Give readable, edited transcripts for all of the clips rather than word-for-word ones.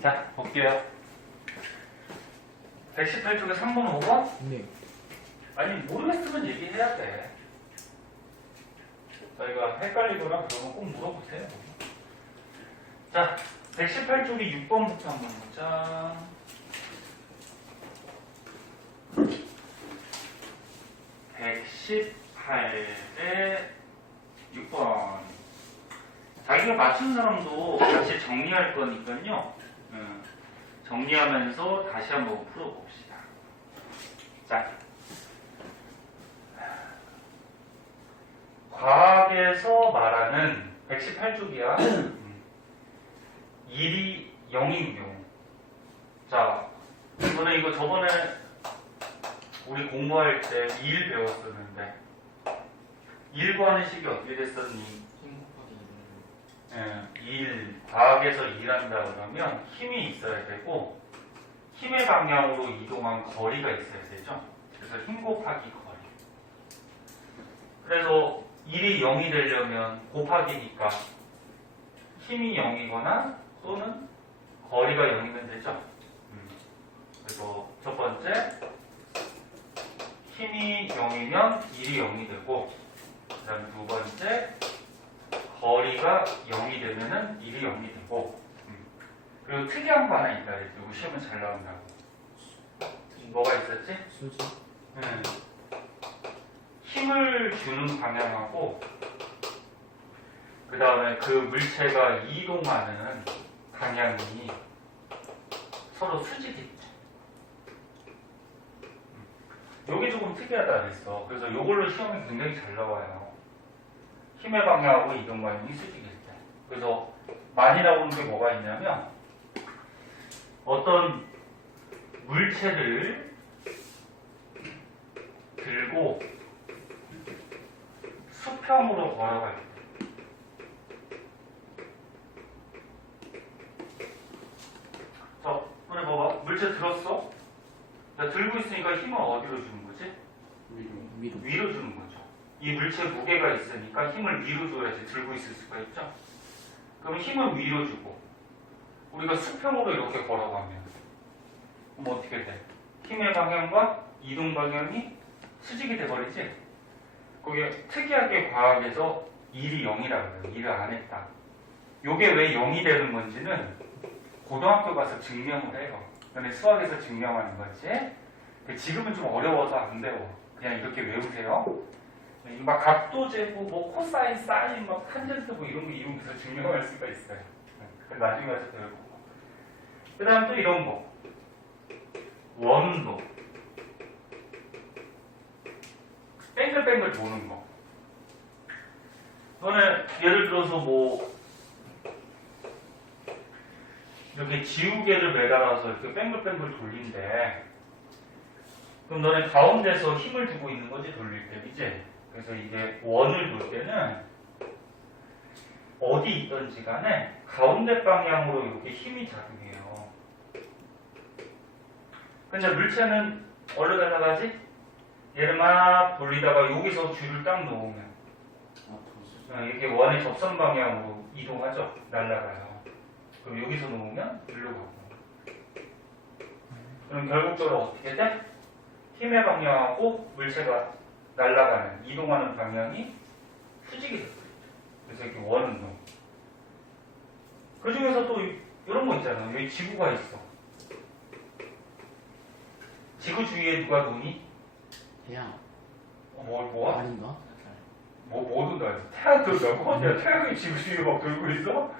자, 볼게요. 118쪽에 3번, 5번? 네. 아니, 모르겠으면 얘기해야 돼. 저희가 헷갈리거나 그러면 꼭 물어보세요. 자, 118쪽이 6번부터 한번 보자. 118에 6번. 자기가 맞춘 사람도 같이 정리할 거니까요. 정리하면서 다시 한번 풀어봅시다. 자, 과학에서 말하는 118쪽이야. 1이 0인 경우. 자, 이번에 이거 저번에 우리 공부할 때 2일 배웠었는데 1 구하는 식이 어떻게 됐었니? 2일, 과학에서 일한다 그러면 힘이 있어야 되고 힘의 방향으로 이동한 거리가 있어야 되죠. 그래서 힘 곱하기 거리. 그래서 1이 0이 되려면 곱하기니까 힘이 0이거나 또는 거리가 0이면 되죠. 그래서 첫 번째 힘이 0이면 1이 0이 되고 그 다음 두 번째 거리가 0이 되면은 1이 0이 되고 그리고 특이한 거 하나 있다 그랬지. 이거 시험은 잘 나온다고. 뭐가 있었지? 수지. 힘을 주는 방향하고 그 다음에 그 물체가 이동하는 방향이 서로 수직이죠. 요게 조금 특이하다 그랬어. 그래서 요걸로 시험이 굉장히 잘 나와요. 힘의 방향하고 이동 방향이 수직일 때. 그래서 많이 나오는 게 뭐가 있냐면 어떤 물체를 들고 수평으로 걸어갈 때. 자, 오늘 봐봐. 물체 들었어? 자, 들고 있으니까 힘을 어디로 주는 거지? 위로 주는 거죠. 이 물체 무게가 있으니까 힘을 위로 줘야지 들고 있을 수가 있죠. 그럼 힘을 위로 주고 우리가 수평으로 이렇게 걸어가면 그럼 어떻게 돼? 힘의 방향과 이동 방향이 수직이 돼버리지? 그게 특이하게 과학에서 1이 0이라고 그래요. 1을 안 했다. 요게 왜 0이 되는 건지는 고등학교 가서 증명을 해요. 근데 수학에서 증명하는 거지. 지금은 좀 어려워서 안 배워. 그냥 이렇게 외우세요. 막 각도 재고 뭐 코사인, 사인, 막 탄젠트 뭐 이런 거 이용해서 증명할 수가 있어요. 나중에 가서 배울 거고. 그 다음 또 이런 거. 원도. 뱅글뱅글 도는 거. 너는 예를 들어서 뭐 이렇게 지우개를 매달아서 이렇게 뱅글뱅글 돌린대. 그럼 너네 가운데서 힘을 주고 있는 거지, 돌릴 때, 그치? 그래서 이게 원을 돌 때는 어디 있던지 간에 가운데 방향으로 이렇게 힘이 작용해요. 근데 물체는 어디다 나가지? 얘를 막 돌리다가 여기서 줄을 딱 놓으면 이렇게 원의 접선 방향으로 이동하죠. 날아가요. 그럼 여기서 놓으면 일로 가고. 그럼 결국적으로 어떻게 돼? 힘의 방향하고 물체가 날아가는, 이동하는 방향이 수직이 되거든요. 그래서 이렇게 원운동. 그 중에서 또 이런 거 있잖아. 여기 지구가 있어. 지구 주위에 누가 도니? 태양. 뭐야? 아닌가? 뭐 돈다? 태양 돈다고? 야, 태양이 지구 주위에 막 돌고 있어?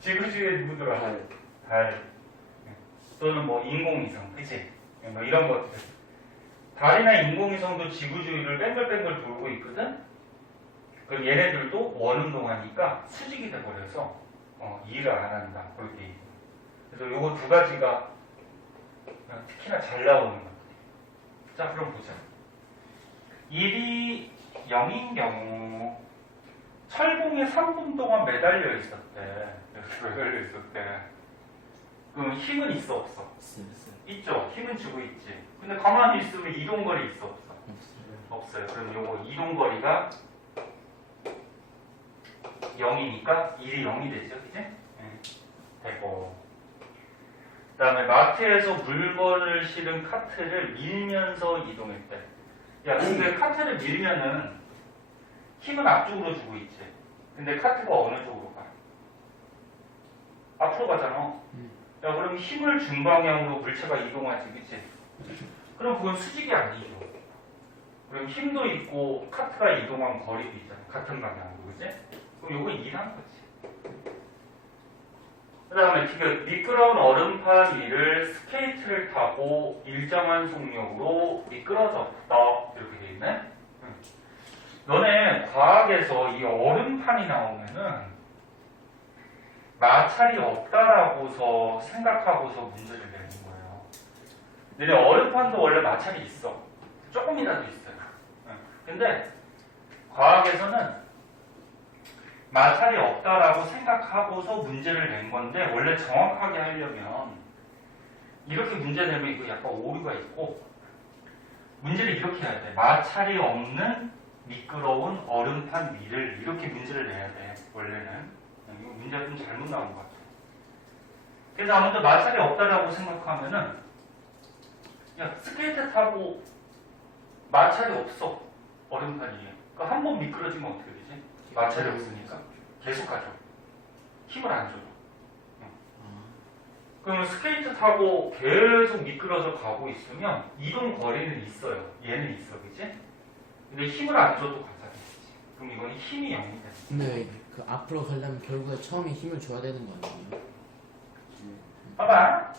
지구 주위에 누구 돌아? 달. 또는 뭐 인공위성, 그치? 뭐 이런 것들. 달이나 인공위성도 지구 주위를 뱅글뱅글 돌고 있거든? 그럼 얘네들도 원운동하니까 수직이 돼버려서 일을 안 한다. 그렇게. 그래서 요거 두 가지가 특히나 잘 나오는 것 같아요. 자, 그럼 보자. 1이 0인 경우 철봉에 3분 동안 매달려 있었대. 매달려 있었대. 그럼 힘은 있어 없어? 있죠. 힘은 주고 있지. 근데 가만히 있으면 이동거리 있어 없어? 없어요. 그럼 요거 이동거리가 0이니까 1이 0이 되죠. 그치? 되고 그 다음에 마트에서 물건을 실은 카트를 밀면서 이동했대. 야, 근데 카트를 밀면은 힘은 앞쪽으로 주고 있지. 근데 카트가 어느 쪽으로 가? 앞으로 가잖아. 야, 그럼 힘을 준 방향으로 물체가 이동하지, 그치? 그럼 그건 수직이 아니죠. 그럼 힘도 있고 카트가 이동한 거리도 있잖아. 같은 방향으로, 그치? 그럼 이건 2란 거지. 그 다음에 지금 미끄러운 얼음판 위를 스케이트를 타고 일정한 속력으로 미끄러졌다. 이렇게 돼 있네? 너네 과학에서 이 얼음판이 나오면은 마찰이 없다라고서 생각하고서 문제를 내는 거예요. 근데 얼음판도 원래 마찰이 있어. 조금이라도 있어요. 근데 과학에서는 마찰이 없다라고 생각하고서 문제를 낸 건데 원래 정확하게 하려면 이렇게 문제 내면 이거 약간 오류가 있고 문제를 이렇게 해야 돼. 마찰이 없는 미끄러운 얼음판 위를 이렇게 문제를 내야 돼. 원래는. 이거 문제가 좀 잘못 나온 것 같아. 그래서 아무튼 마찰이 없다라고 생각하면은 야, 스케이트 타고 마찰이 없어. 얼음판 위에. 그러니까 한 번 미끄러지면 어떻게 되지? 마찰이 없으니까 계속 가죠. 힘을 안 줘도. 그러면 스케이트 타고 계속 미끄러져 가고 있으면 이동 거리는 있어요. 얘는 있어, 그치? 근데 힘을 안 줘도 가잖아. 그럼 이건 힘이 0이 되는 거야. 근데 그 앞으로 가려면 결국에 처음에 힘을 줘야 되는 거 아니에요? 봐봐.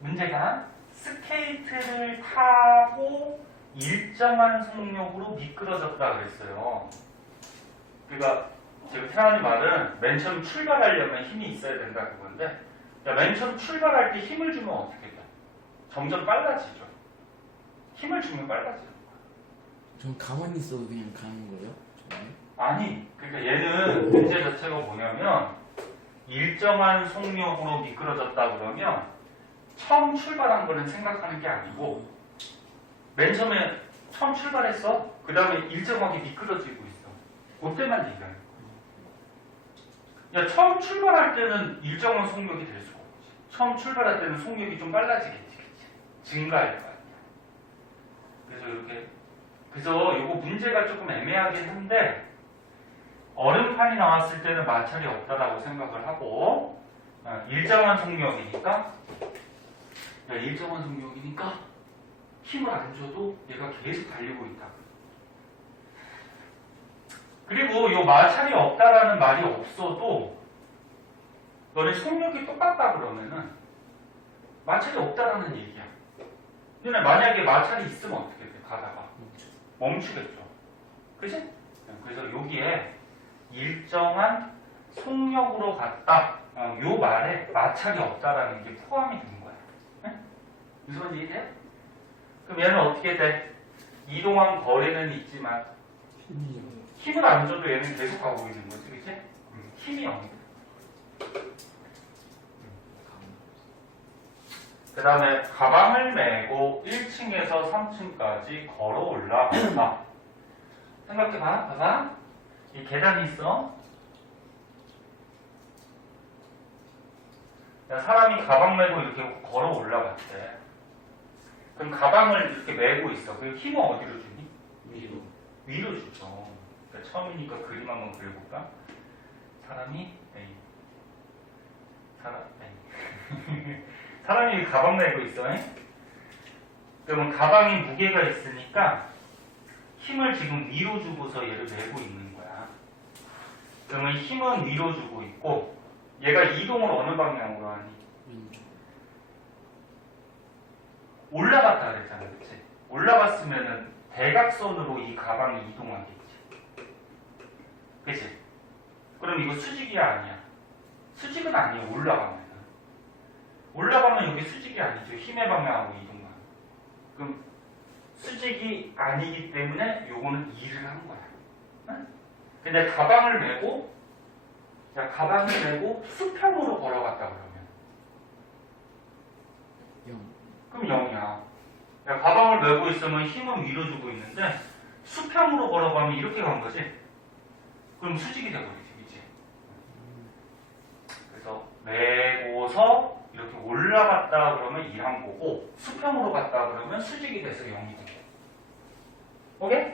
문제가 스케이트를 타고 일정한 속력으로 미끄러졌다 그랬어요. 그러니까 지금 태환이 말은 맨 처음 출발하려면 힘이 있어야 된다 그건데 야, 맨 처음 출발할 때 힘을 주면 어떻게 돼? 점점 빨라지죠. 힘을 주면 빨라지는 거야. 전 가만히 있어도 그냥 가는 거예요? 저는? 아니, 그러니까 얘는 문제 자체가 뭐냐면 일정한 속력으로 미끄러졌다 그러면 처음 출발한 거는 생각하는 게 아니고 맨 처음에 처음 출발했어? 그 다음에 일정하게 미끄러지고 있어. 그때만 얘기하는 거야. 야, 처음 출발할 때는 일정한 속력이 될 수가 없지. 처음 출발할 때는 속력이 좀 빨라지겠지. 그치? 증가할 거 아니야. 그래서 이렇게 그래서 이거 문제가 조금 애매하긴 한데 얼음판이 나왔을 때는 마찰이 없다라고 생각을 하고 일정한 속력이니까 일정한 속력이니까 힘을 안 줘도 얘가 계속 달리고 있다. 그리고 이 마찰이 없다라는 말이 없어도 너네 속력이 똑같다 그러면은 마찰이 없다라는 얘기야. 근데 만약에 마찰이 있으면 어떻게 돼? 가다가 멈추겠죠. 그치? 그래서 여기에 일정한 속력으로 갔다. 요 말에 마찰이 없다라는 게 포함이 된 거야. 네? 무슨 말인지 이해돼? 그럼 얘는 어떻게 돼? 이동한 거리는 있지만 힘을 안 줘도 얘는 계속 가고 있는 거지, 그치? 힘이 0이다. 그 다음에 가방을 메고 1층에서 3층까지 걸어 올라간다. 생각해봐, 봐봐. 이 계단이 있어. 야, 사람이 가방 메고 이렇게 걸어 올라갔대. 그럼 가방을 이렇게 메고 있어. 그 힘은 어디로 주니? 위로. 위로 주죠. 그러니까 처음이니까 그림 한번 그려볼까? 사람이 사람이 가방 메고 있어. 그러면 가방에 무게가 있으니까 힘을 지금 위로 주고서 얘를 메고 있는 거야. 그러면 힘은 위로 주고 있고 얘가 이동을 어느 방향으로 하니? 올라갔다 그랬잖아, 그치? 올라갔으면은 대각선으로 이 가방이 이동하겠지. 그치? 그럼 이거 수직이야, 아니야? 수직은 아니에요, 올라가면은. 올라가면 여기 수직이 아니죠. 힘의 방향하고 이동만. 그럼 수직이 아니기 때문에 요거는 2를 한 거야. 응? 근데 가방을 메고, 자, 가방을 메고 수평으로 걸어갔다 그러면. 0. 그럼 0이야. 야, 가방을 메고 있으면 힘은 위로 주고 있는데 수평으로 걸어가면 이렇게 간 거지. 그럼 수직이 돼버리지, 그치? 그래서 메고서 이렇게 올라갔다 그러면 2랑 보고 수평으로 갔다 그러면 수직이 돼서 0이 돼. 오케이?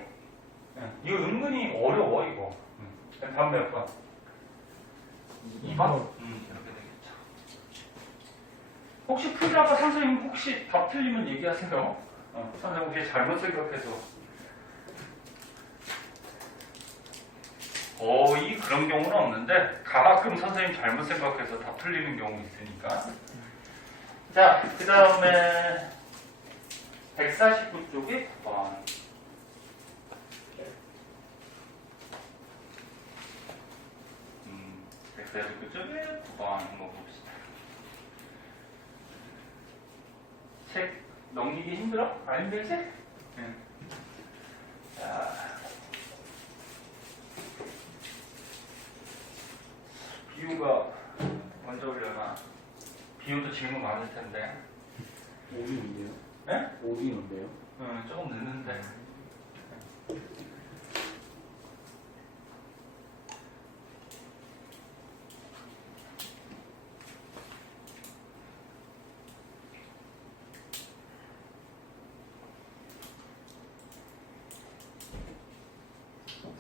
네. 이거 은근히 어려워 이거. 다음 몇 번? 2번? 이렇게 되겠죠. 혹시 풀다가 선생님 혹시 답 틀리면 얘기하세요. 선생님 혹시 잘못 생각해서 거의 그런 경우는 없는데 가끔 선생님 잘못 생각해서 답 틀리는 경우 있으니까. 자, 그 다음에 149쪽이 9번. 그쪽에 9번 한번 봅시다. 책 넘기기 힘들어? 안 힘들지? 응. 자, 비유가 먼저 올려놔. 비유도 질문 많을 텐데. 5기인데요? 네? 5기인데요? 응, 조금 늦는데.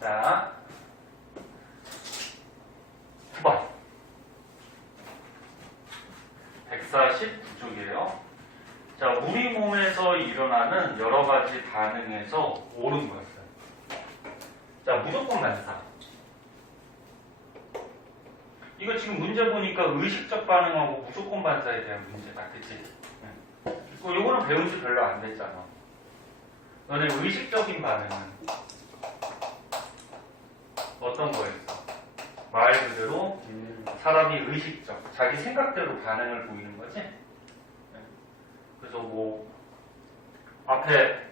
자, 9번. 149쪽이에요. 자, 우리 몸에서 일어나는 여러 가지 반응에서 옳은 거였어요. 자, 무조건 반사. 이거 지금 문제 보니까 의식적 반응하고 무조건 반사에 대한 문제다. 그치? 요거는 배운 지 별로 안 됐잖아. 너네 의식적인 반응은 어떤 거였어? 말 그대로 사람이 의식적, 자기 생각대로 반응을 보이는 거지? 그래서 뭐 앞에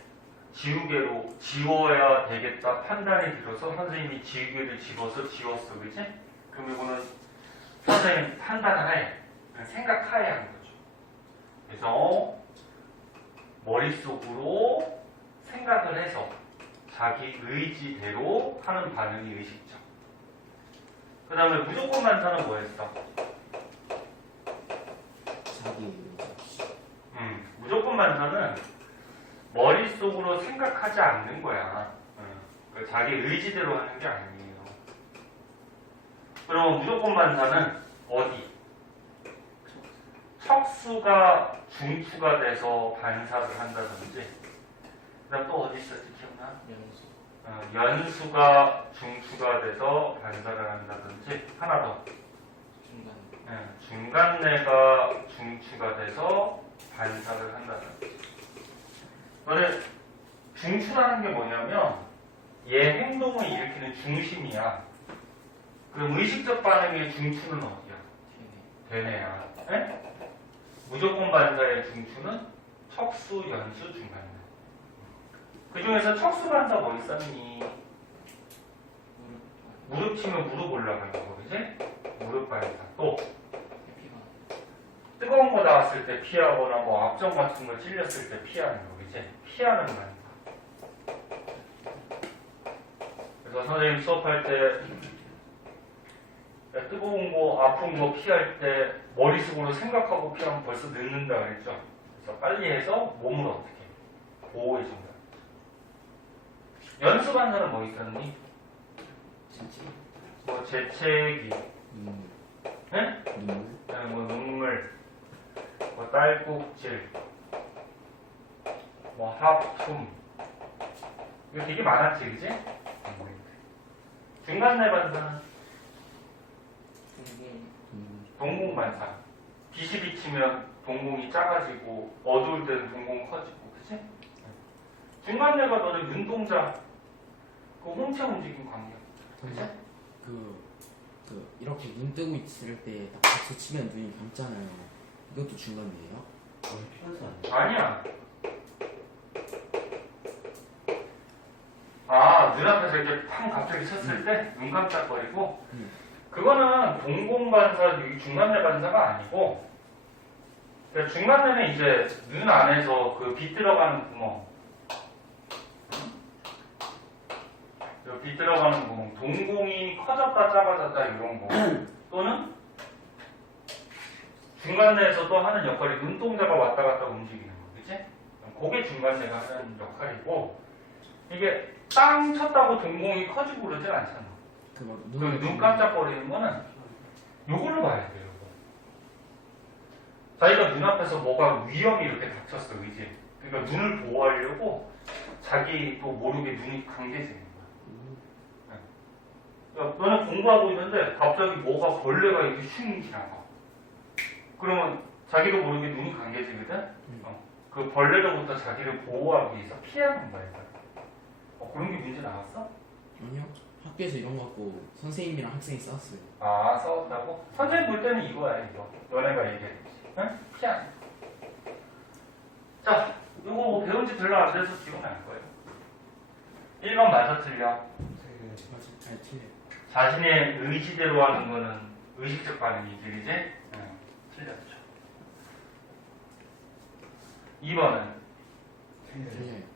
지우개로 지워야 되겠다 판단이 들어서 선생님이 지우개를 집어서 지웠어, 그치? 그럼 이거는 선생님 판단하에, 생각하에 하는 거죠. 그래서 머릿속으로 생각을 해서 자기 의지대로 하는 반응이 의식적. 그 다음에 무조건 반사는 뭐였어? 자기 무조건 반사는 머릿속으로 생각하지 않는 거야. 자기 의지대로 하는 게 아니에요. 그럼 무조건 반사는 어디? 척수가 중추가 돼서 반사를 한다든지, 그 다음 또 어디 있었지? 기억나? 연수가 중추가 돼서 반사를 한다든지, 하나 더. 중간내가 중추가 돼서 반사를 한다든지. 너네 중추라는 게 뭐냐면 얘 행동을 일으키는 중심이야. 그럼 의식적 반응의 중추는 어디야? 되네야. 네? 무조건 반사의 중추는 척수, 연수, 중간내. 그 중에서 척수 반사 뭐 있었니? 무릎 치면 무릎 올라가는 거, 그지? 무릎 반사. 또 뜨거운 거 나왔을 때 피하거나 뭐 앞정 같은 거 찔렸을 때 피하는 거, 그지? 피하는 반사. 그래서 선생님 수업할 때 뜨거운 거, 아픈 거 피할 때 머릿속으로 생각하고 피하면 벌써 늦는다 그랬죠? 그래서 빨리 해서 몸을 어떻게 보호해준다. 연수 반사는 뭐 있었니? 뭐 재채기, 네? 뭐 눈물, 뭐 딸꾹질, 뭐 하품. 이거 되게 많았지, 그지? 중간내 반사는 동공 반사. 빛이 비치면 동공이 작아지고 어두울 때는 동공 커지고, 그치? 중간내가 너는 눈동자, 그 홍채 움직임 관계. 그치? 이렇게 눈 뜨고 있을 때 딱 박수 치면 눈이 감잖아요. 이것도 중간이에요? 아니야. 아, 눈앞에서 이렇게 팡 갑자기 섰을 때 눈 깜짝거리고 그거는 동공 반사, 중간내 반사가 아니고, 그러니까 중간내는 이제 눈 안에서 그 빛 들어가는 구멍, 빛 들어가는 구멍, 동공이 커졌다 작아졌다 이런 거, 또는 중간대에서도 하는 역할이 눈동자가 왔다 갔다 움직이는 거, 그치? 그게 중간대가 하는 역할이고, 이게 땅 쳤다고 동공이 커지고 그러진 않잖아. 눈 깜짝거리는 거는 요걸로 봐야 돼요. 요거. 자기가 눈앞에서 뭐가 위험이 이렇게 닥쳤어, 그지? 그러니까 눈을 보호하려고 자기도 모르게 눈이 감겨지는 거야. 야, 너는 공부하고 있는데 갑자기 뭐가 벌레가 이렇게 슝 지나가. 그러면 자기도 모르게 눈이 감겨지거든? 그 벌레로부터 자기를 보호하기 위해서 피하는 거야. 그런 게 문제 나왔어? 아니요. 학교에서 이런 거 갖고 선생님이랑 학생이 싸웠어요. 아, 싸웠다고? 선생님 볼 때는 이거야, 이거. 너네가 얘기했지. 응? 피하는 거. 자, 이거 뭐 배운지 별로 안 돼서 기억이 날 거예요. 1번 맞아, 틀려? 맞아. 잘 틀려요. 자신의 의지대로 하는 거는 의식적 반응이지, 그지? 응, 틀렸죠. 2번은 틀려요.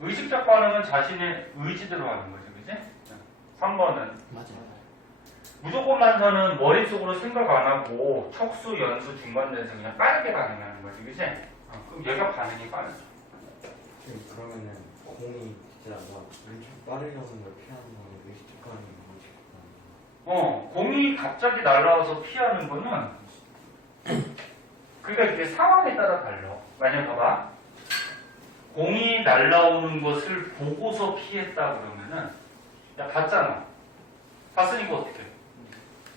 의식적 반응은 자신의 의지대로 하는 거지, 그지? 3번은 맞아. 무조건 만사는 머릿속으로 생각 안 하고 척수, 연수, 중간대에서 그냥 빠르게 반응하는 거지, 그지? 그럼 얘가 반응이 빠르죠. 그러면은 공이 지나가 엄청 빠르려는 걸 피하는 거는 의식적 반응이 뭐지? 공이 갑자기 날아와서 피하는 거는 그러니까 이게 상황에 따라 달라. 만약 봐봐. 공이 날아오는 것을 보고서 피했다 그러면은 야 봤잖아. 봤으니까 어떻게 해?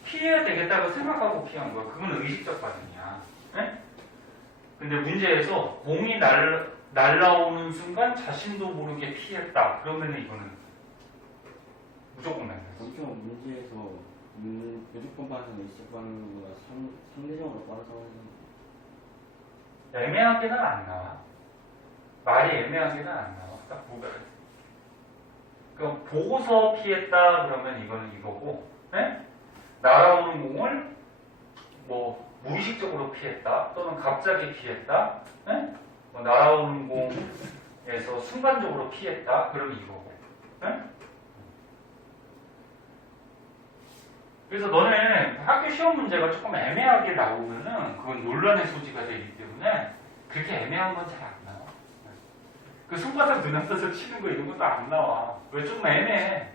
피해야 되겠다고 생각하고 피한 거야. 그건 의식적 반응이야. 네? 근데 문제에서 공이 날아오는 순간 자신도 모르게 피했다. 그러면은 이거는 무조건 날라. 엄청 문제에서 무조건 반응 의식적 반응보다 상대적으로 빠르다고 하는 애매하게는 안 나와. 말이 애매하게는 안 나와. 딱 구별해. 그럼 보고서 피했다 그러면 이거는 이거고, 네? 날아오는 공을 뭐 무의식적으로 피했다 또는 갑자기 피했다, 네? 뭐 날아오는 공에서 순간적으로 피했다 그러면 이거고, 네? 그래서 너네 학교 시험 문제가 조금 애매하게 나오면은 그건 논란의 소지가 되기 때문에 그렇게 애매한 건 잘 안 나와. 그 손바닥 눈앞에서 치는 거 이런 것도 안 나와. 왜 좀 애매해.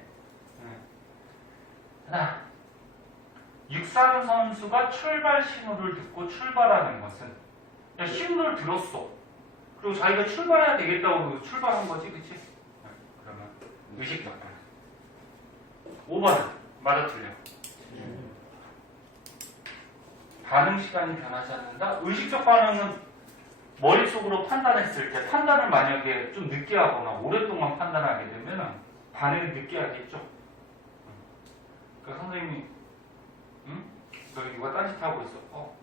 하나, 육상 선수가 출발 신호를 듣고 출발하는 것은 야, 신호를 들었어. 그리고 자기가 출발해야 되겠다고 출발한 거지, 그치? 그러면 의식적 반응. 5번은 맞아 틀려. 반응 시간이 변하지 않는다. 의식적 반응은 머릿속으로 판단했을 때 판단을 만약에 좀 늦게 하거나 오랫동안 판단하게 되면 반응이 늦게 하겠죠. 그러니까 선생님이 너 누가 딴짓하고 있어.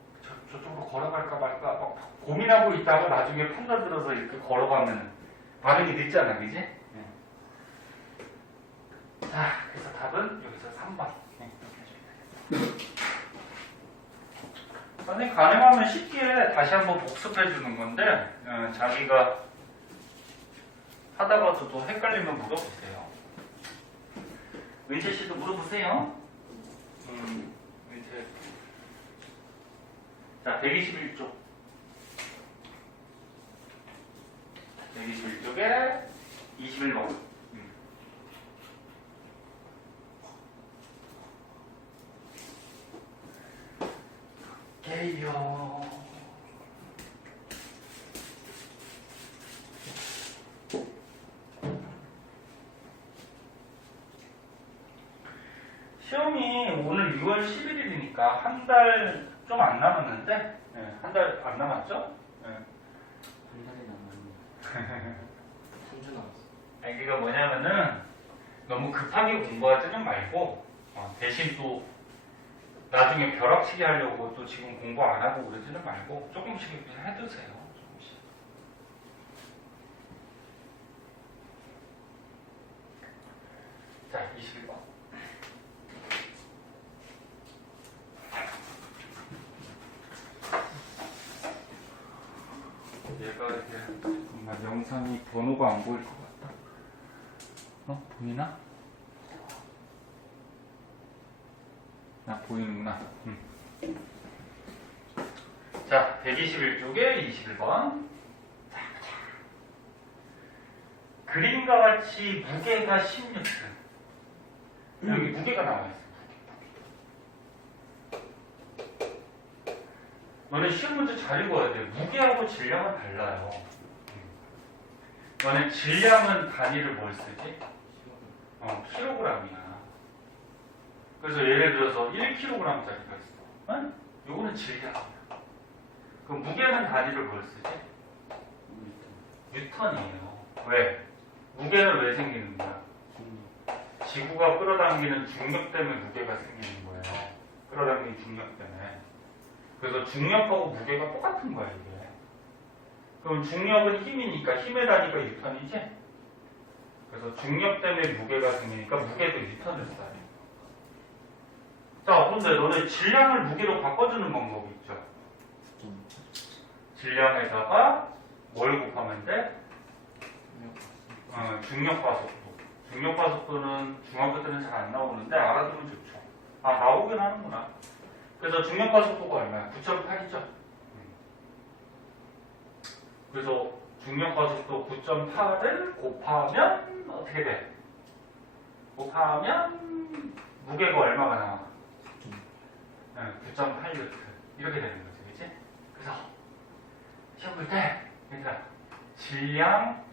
저쪽으로 걸어갈까 말까 막 고민하고 있다가 나중에 판단 들어서 이렇게 걸어가면 반응이 늦잖아, 그지? 자, 그래서 답은 여기서 3번. 선생님 가능하면 쉽게 다시 한번 복습해 주는 건데 자기가 하다가도 또 헷갈리면 물어보세요. 은채 씨도 물어보세요. 은채. 자, 121쪽. 121쪽에 21번. 게요. 시험이 오늘 6월 11일이니까 한 달 좀 안 남았는데, 한 달 안 남았죠? 한 달이 남았네. 3주 남았어. 이게 뭐냐면은 너무 급하게 공부하지는 말고 대신 또 나중에 벼락치기 하려고 또 지금 공부 안 하고 그러지는 말고 조금씩 그냥 해두세요. 조금씩. 자, 21번. 얘가 이렇게 잠깐만 영상이 번호가 안 보일 것 같다. 보이나? 보이는구나. 자, 121쪽에 21번. 자, 보자. 그림과 같이 무게가 10N. 여기 무게가 나와 있어. 너네 시험 문제 잘 읽어야 돼. 무게하고 질량은 달라요. 너네 질량은 단위를 뭘 쓰지? 킬로그램이야. 그래서 예를 들어서 1kg짜리가 있어. 응? 요거는 질량이야. 그럼 무게는 단위를 뭘 쓰지? 뉴턴이에요. 왜? 무게는 왜 생기는 거야? 지구가 끌어당기는 중력 때문에 무게가 생기는 거예요. 끌어당기는 중력 때문에. 그래서 중력하고 무게가 똑같은 거야, 이게. 그럼 중력은 힘이니까 힘의 단위가 뉴턴이지? 그래서 중력 때문에 무게가 생기니까 무게도 뉴턴을 써요. 자, 근데 너네 질량을 무게로 바꿔주는 방법이 있죠? 질량에다가 뭘 곱하면 돼? 중력과 속도. 중력과 속도는 중학교 때는 잘 안 나오는데 알아두면 좋죠. 아, 나오긴 하는구나. 그래서 중력과 속도가 얼마야? 9.8이죠. 그래서 중력과 속도 9.8을 곱하면 어떻게 돼? 곱하면 무게가 얼마가 나와? 9.8N 이렇게 되는 거지, 그치? 그래서 시험 볼 때 얘들아 질량,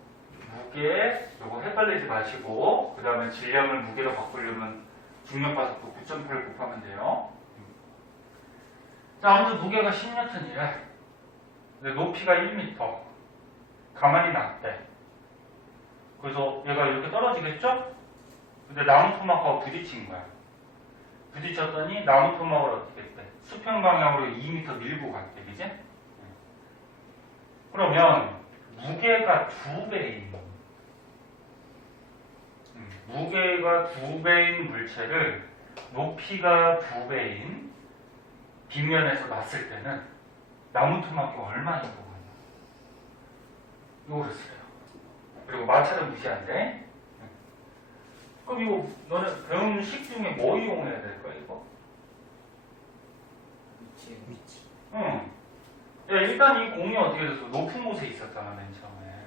무게 요거 헷갈리지 마시고 그 다음에 질량을 무게로 바꾸려면 중력과 속도 9.8 곱하면 돼요. 자, 아무튼 무게가 10N이래. 근데 높이가 1m. 가만히 놨대. 그래서 얘가 이렇게 떨어지겠죠? 근데 나무 토막하고 부딪힌 거야. 부딪혔더니 나무 토막을 어떻게 했대? 수평 방향으로 2m 밀고 갔대, 그지? 그러면 무게가 2배인 무게가 2배인 물체를 높이가 2배인 빗면에서 놨을 때는 나무 토막이 얼마인 거 같냐? 이거를 쓰래요. 그리고 마찰은 무시한대. 그럼 이거 너는 배운 식 중에 뭐 이용해야 될까 이거? 위치. 응. 야, 일단 이 공이 어떻게 됐어? 높은 곳에 있었잖아, 맨 처음에.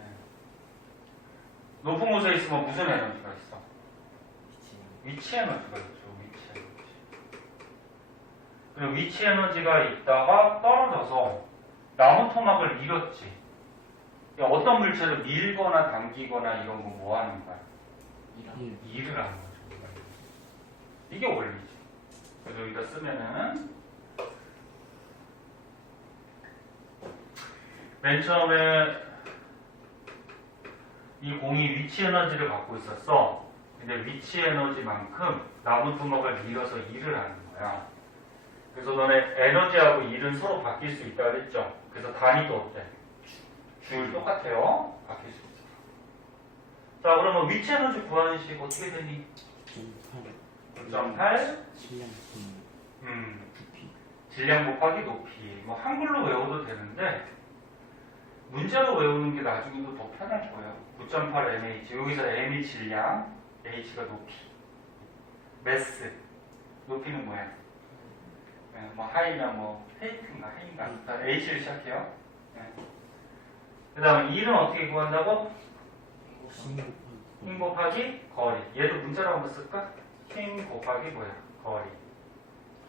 높은 곳에 있으면 무슨 에너지가 있어? 위치 에너지가 있죠. 위치 에너지. 그리고 위치 에너지가 있다가 떨어져서 나무 토막을 밀었지. 야, 어떤 물체를 밀거나 당기거나 이런 거 뭐 하는 거야? 일을 하는 거죠. 이게 원리지. 그래서 여기다 쓰면은 맨 처음에 이 공이 위치 에너지를 갖고 있었어. 근데 위치 에너지만큼 나무 토막을 밀어서 일을 하는 거야. 그래서 너네 에너지하고 일은 서로 바뀔 수 있다 그랬죠? 그래서 단위도 어때? 줄 똑같아요. 바뀔 수 있어. 자, 그러면 위치 에너지 구하는 식 어떻게 되니? 9.8 질량 부피. 질량 곱하기 높이. 뭐 한글로 외워도 되는데 문자로 외우는 게 나중에도 더 편할 거예요. 9.8 mH. 여기서 m이 질량, h가 높이. 매스. 높이는 뭐야? 네, 뭐 하이나 뭐 헤이트인가 헤인가. 일단 h를 시작해요. 네. 그 다음에 1은 어떻게 구한다고? 힘 곱하기 거리. 얘도 문자로 한번 쓸까? 힘 곱하기 뭐야? 거리.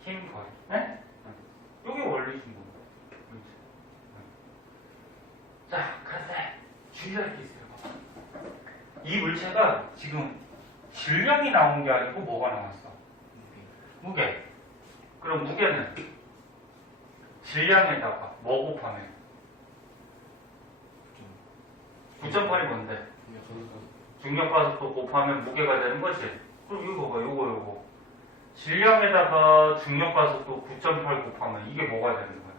힘 거리. 네? 요게 원리인 거예요. 자, 그런데 주의할 게 있어요. 이 물체가 지금 질량이 나온 게 아니고 뭐가 나왔어? 무게. 그럼 무게는 질량에다가 뭐 곱하면? 9.8이 뭔데? 중력과 속도 곱하면 무게가 되는 거지? 그럼 이거 봐, 요거. 질량에다가 중력과 속도 9.8 곱하면 이게 뭐가 되는 거야?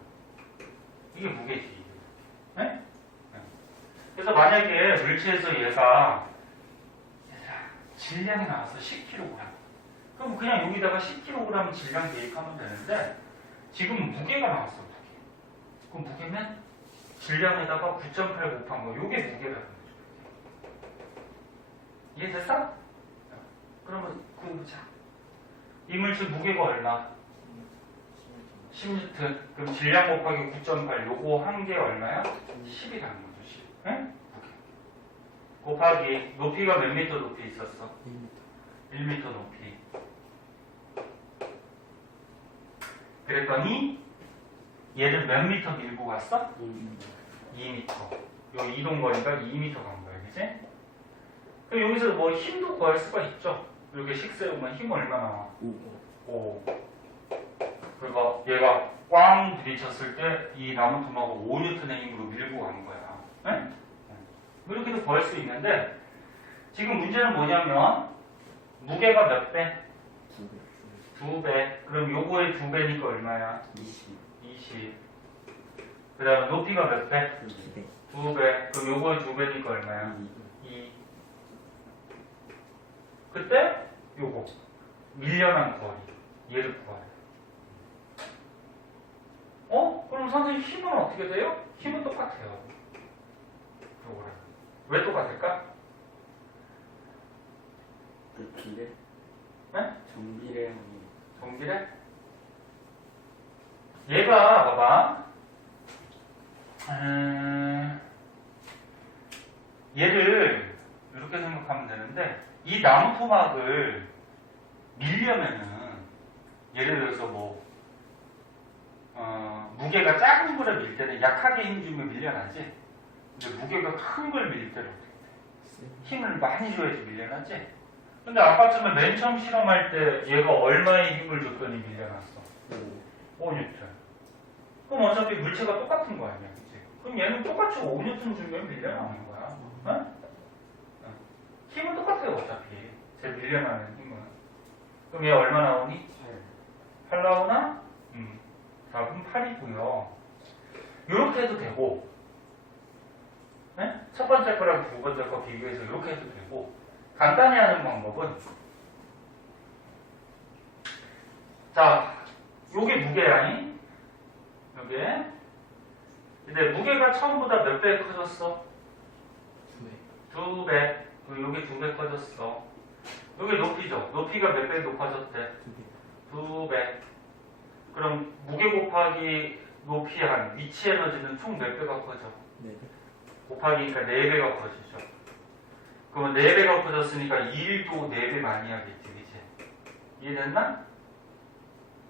이게 무게지. 네? 그래서 만약에 물체에서 얘가 질량이 나와서 10kg. 그럼 그냥 여기다가 10kg 질량 대입하면 되는데 지금 무게가 나왔어. 무게. 그럼 무게는 질량에다가 9.8 곱한 거. 요게 무게라는 거죠. 이해됐어? 그러면 그거 보자. 이 물체 무게가 얼마? 10N. 그럼 질량 곱하기 9.8 요거 한 개 얼마야? 10이라는 거죠. 10. 응? 곱하기 높이가 몇 미터 높이 있었어? 1m 높이. 그랬더니 얘를 몇 미터 밀고 갔어? 2m. 요 이동 거리가 2m 간 거야, 그지? 그럼 여기서 뭐 힘도 구할 수가 있죠. 이렇게 식 세우면 힘 얼마 나와? 5. 그러니까 얘가 꽝 부딪혔을 때 이 나무 토막을 5N의 힘으로 밀고 간 거야. 네? 이렇게도 구할 수 있는데 지금 문제는 뭐냐면 무게가 몇 배? 2배. 그럼 요거의 2배니까 얼마야? 20. 그 다음에 높이가 몇 배? 2배. 그럼 요거의 2배니까 얼마야? 2. 그때 요거 밀려난 거리 얘를 구하래. 그럼 선생님 힘은 어떻게 돼요? 힘은 똑같아요. 요거랑. 왜 똑같을까? 그 비례? 네? 정비례. 정비례? 얘가 봐봐. 얘를 이렇게 생각하면 되는데 이 나무 토막을 밀려면은 예를 들어서 뭐 무게가 작은 거를 밀 때는 약하게 힘주면 밀려나지. 근데 무게가 큰 걸 밀 때는 어떻게 돼? 힘을 많이 줘야지 밀려나지. 근데 아까쯤에 맨 처음 실험할 때 얘가 얼마의 힘을 줬더니 밀려났어? 5N. 그럼 어차피 물체가 똑같은 거 아니야, 그치? 그럼 얘는 똑같이 5N 주면 밀려나는 거야. 어? 힘은 똑같아요, 어차피. 제 밀려나는 힘은. 그럼 얘 얼마 나오니? 8 나오나? 답은 8이고요. 이렇게 해도 되고, 네? 첫 번째 거랑 두 번째 거 비교해서 이렇게 해도 되고, 간단히 하는 방법은, 자, 요게 무게라니? 요게. 근데 무게가 처음보다 몇 배 커졌어? 2배. 그리고 요게 2배 커졌어. 요게 높이죠? 높이가 몇 배 높아졌대? 2배. 그럼 무게 곱하기 높이 한 위치 에너지는 총 몇 배가 커져? 4배. 곱하기니까 4배가 커지죠. 그러면 4배가 커졌으니까 일도 4배 많이 하겠지, 그치? 이해됐나?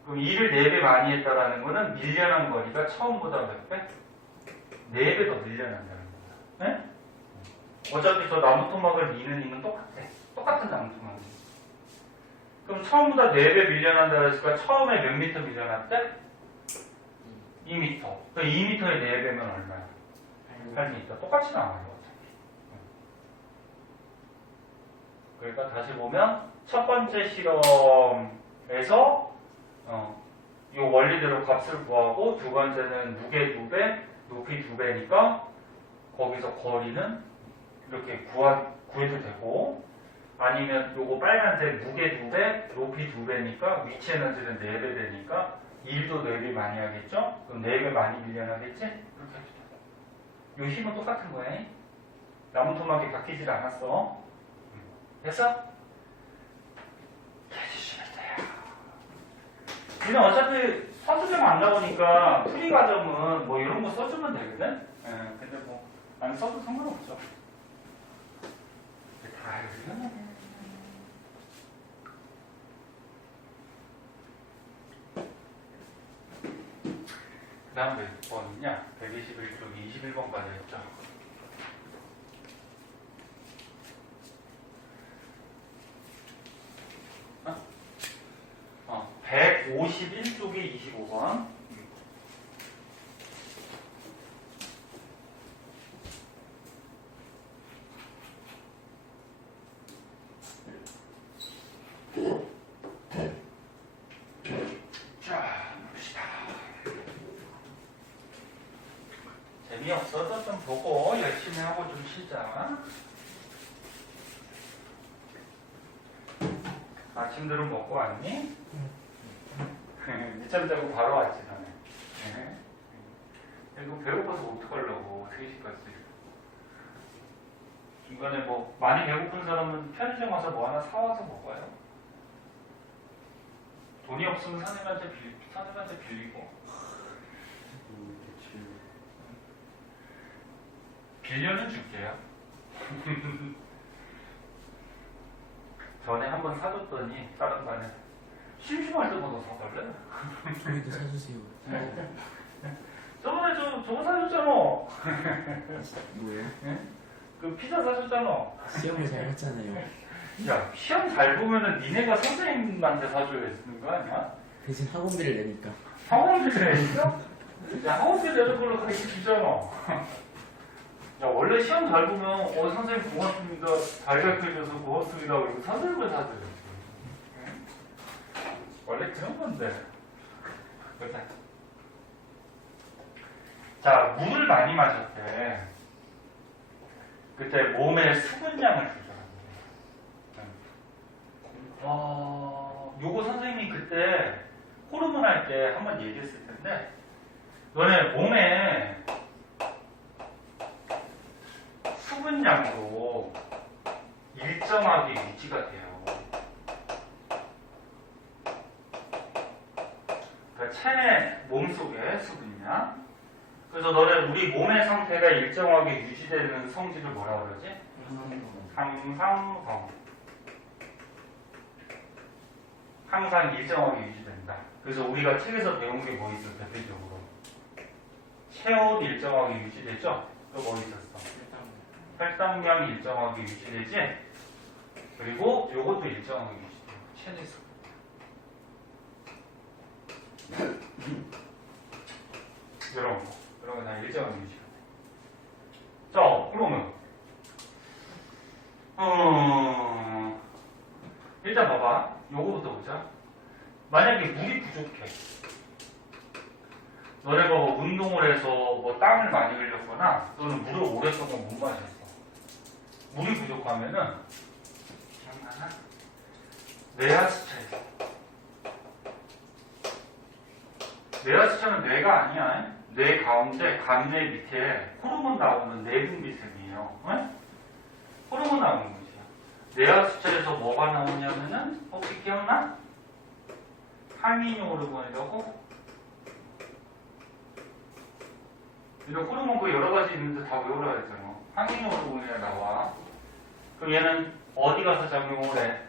그럼 일을 4배 많이 했다라는 거는 밀려난 거리가 처음보다 몇 배? 4배 더 밀려난다는 거야. 네? 어차피 저 나무 토막을 미는 힘은 똑같아. 똑같은 나무 토막. 그럼 처음보다 4배 밀려난다 그랬으니까 처음에 몇 미터 밀려났대? 2미터. 그 2미터에 4배면 얼마야? 8미터. 똑같이 나와요, 어차피. 그러니까 다시 보면 첫 번째 실험에서 이 원리대로 값을 구하고 두 번째는 무게 2배, 높이 2배니까 거기서 거리는 이렇게 구해도 되고 아니면 요거 빨간색 무게 2배, 높이 2배니까 위치 에너지는 4배 되니까 일도 4배 많이 하겠죠? 그럼 4배 많이 밀려나겠지? 이렇게 해도 돼. 요 힘은 똑같은 거야. 나무 토막이 바뀌질 않았어. 됐어? 해주시면 돼요. 우리는 어차피 서술형 안 나오니까 풀이 과정은 뭐 이런 거 써주면 되거든? 근데 뭐 안 써도 상관없죠. 다 알려주면 그 다음 몇 번이냐? 121쪽 21번까지 했죠. 151쪽에 25번. 자, 봅시다. 재미없어도 좀 보고 열심히 하고 좀 쉬자. 아침들은 먹고 왔니? 늦잠 자고 바로 왔지, 너네. 이거 배고파서 어떡하려고, 3시까지. 중간에 뭐, 많이 배고픈 사람은 편의점 와서 뭐 하나 사와서 먹어요. 돈이 없으면 선생님한테 빌리고 대출. 빌려는 줄게요. 전에 한번 사줬더니 다른 반에 심심할 때마다 사달래. 저희도 사주세요. 저번에 저거 사줬잖아. 뭐예요? 그 피자 사줬잖아. 시험을 잘 했잖아요. 야, 시험 잘 보면은 니네가 선생님한테 사줘야 되는 거 아니야? 대신 학원비를 내니까. 학원비 내니까? 야, 학원비 내는 걸로 가기 쉽잖아. 야, 원래 시험 잘 보면, 선생님 고맙습니다. 잘 가르쳐줘서 고맙습니다. 그리고 선생님을 사줘야지. 응? 원래 그런 건데. 보자. 자, 물을 많이 마셨대. 그때 몸에 수분량을 조절합니다. 요거 선생님이 그때 호르몬 할 때 한번 얘기했을 텐데, 너네 몸에 수분량도 일정하게 유지가 돼요. 그러니까 체내 몸속의 수분량. 그래서 너네 우리 몸의 상태가 일정하게 유지되는 성질을 뭐라고 그러지? 항상성. 항상 일정하게 유지된다. 그래서 우리가 책에서 배운 게 뭐 있어? 대표적으로 체온 일정하게 유지되죠? 또 뭐 있었어? 혈당량 일정하게 유지되지? 그리고 요것도 일정하게 유지돼요. 체내 수분. 이런 거 다 일정하게 유지가 돼. 자, 그러면 일단 봐봐. 요거부터 보자. 만약에 물이 부족해. 너네가 뭐 운동을 해서 뭐 땀을 많이 흘렸거나 또는 물을 오랫동안 못 마셨어. 물이 부족하면은 기억나나? 뇌하수차에서. 뇌하수차는 뇌가 아니야. 뇌 가운데 간뇌 밑에 호르몬 나오는 내분비샘이에요. 응? 호르몬 나오는 거지. 뇌하수차에서 뭐가 나오냐면은 혹시 기억나? 항인 호르몬이라고? 이런 호르몬 그 여러 가지 있는데 다 외우라 했잖아. 항인 호르몬이 나와. 그럼 얘는 어디 가서 작용을 해?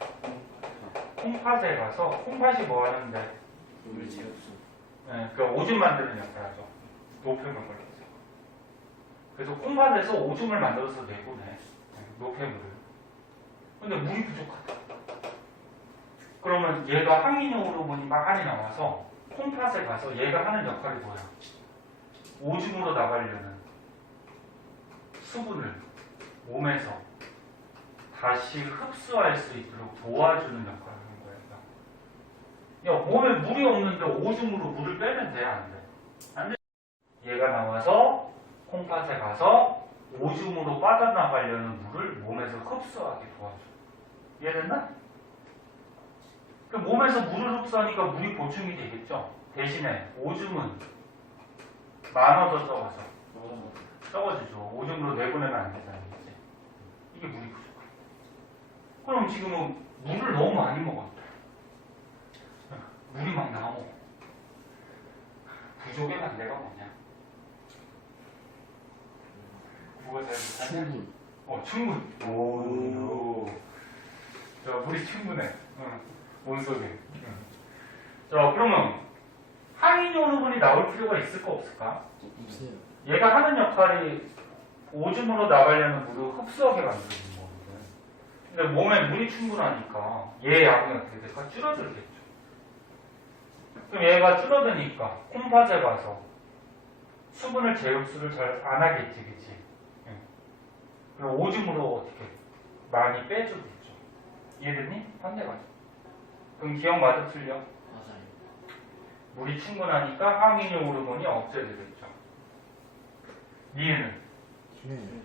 콩팥에 가서. 콩팥이 뭐 하는데? 물질없어. 네, 그 오줌 만드는 역할을 하죠. 노폐물 걸려서. 그래서 콩팥에서 오줌을 만들어서 내보내. 네, 노폐물을. 근데 물이 부족하다. 그러면 얘가 항인 호르몬이 많이 나와서 콩팥에 가서 얘가 하는 역할이 뭐야? 오줌으로 나가려는 수분을 몸에서 다시 흡수할 수 있도록 도와주는 역할을 하는 거예요. 야, 몸에 물이 없는데 오줌으로 물을 빼면 돼? 안 돼? 안 돼? 얘가 나와서 콩팥에 가서 오줌으로 빠져나가려는 물을 몸에서 흡수하게 도와줘. 이해됐나? 그 몸에서 물을 흡수하니까 물이 보충이 되겠죠? 대신에 오줌은 많아져 적어지죠. 오줌으로 내보내면 안 되잖아요. 그치? 이게 물이 부족해. 그럼 지금은 물을 너무 많이 먹었대. 물이 막 나오고. 부족의 반대가 뭐냐? 그거 잘 못하냐? 충분. 오. 자, 물이 충분해. 온속에. 자, 그러면 항인 호르몬이 나올 필요가 있을까 없을까? 없어요. 얘가 하는 역할이 오줌으로 나가려는 물을 흡수하게 만드는 거거든. 근데 몸에 물이 충분하니까 얘 양이 어떻게 될까? 줄어들겠죠. 그럼 얘가 줄어드니까 콩팥에 가서 수분을 재흡수를 잘 안 하겠지, 그치? 그리고 오줌으로 어떻게 많이 빼주겠죠. 이해됐니? 반대가죠. 그럼 기억 맞아 틀려? 맞아요. 물이 충분하니까 항인 호르몬이 억제되겠죠. 이해는? 네.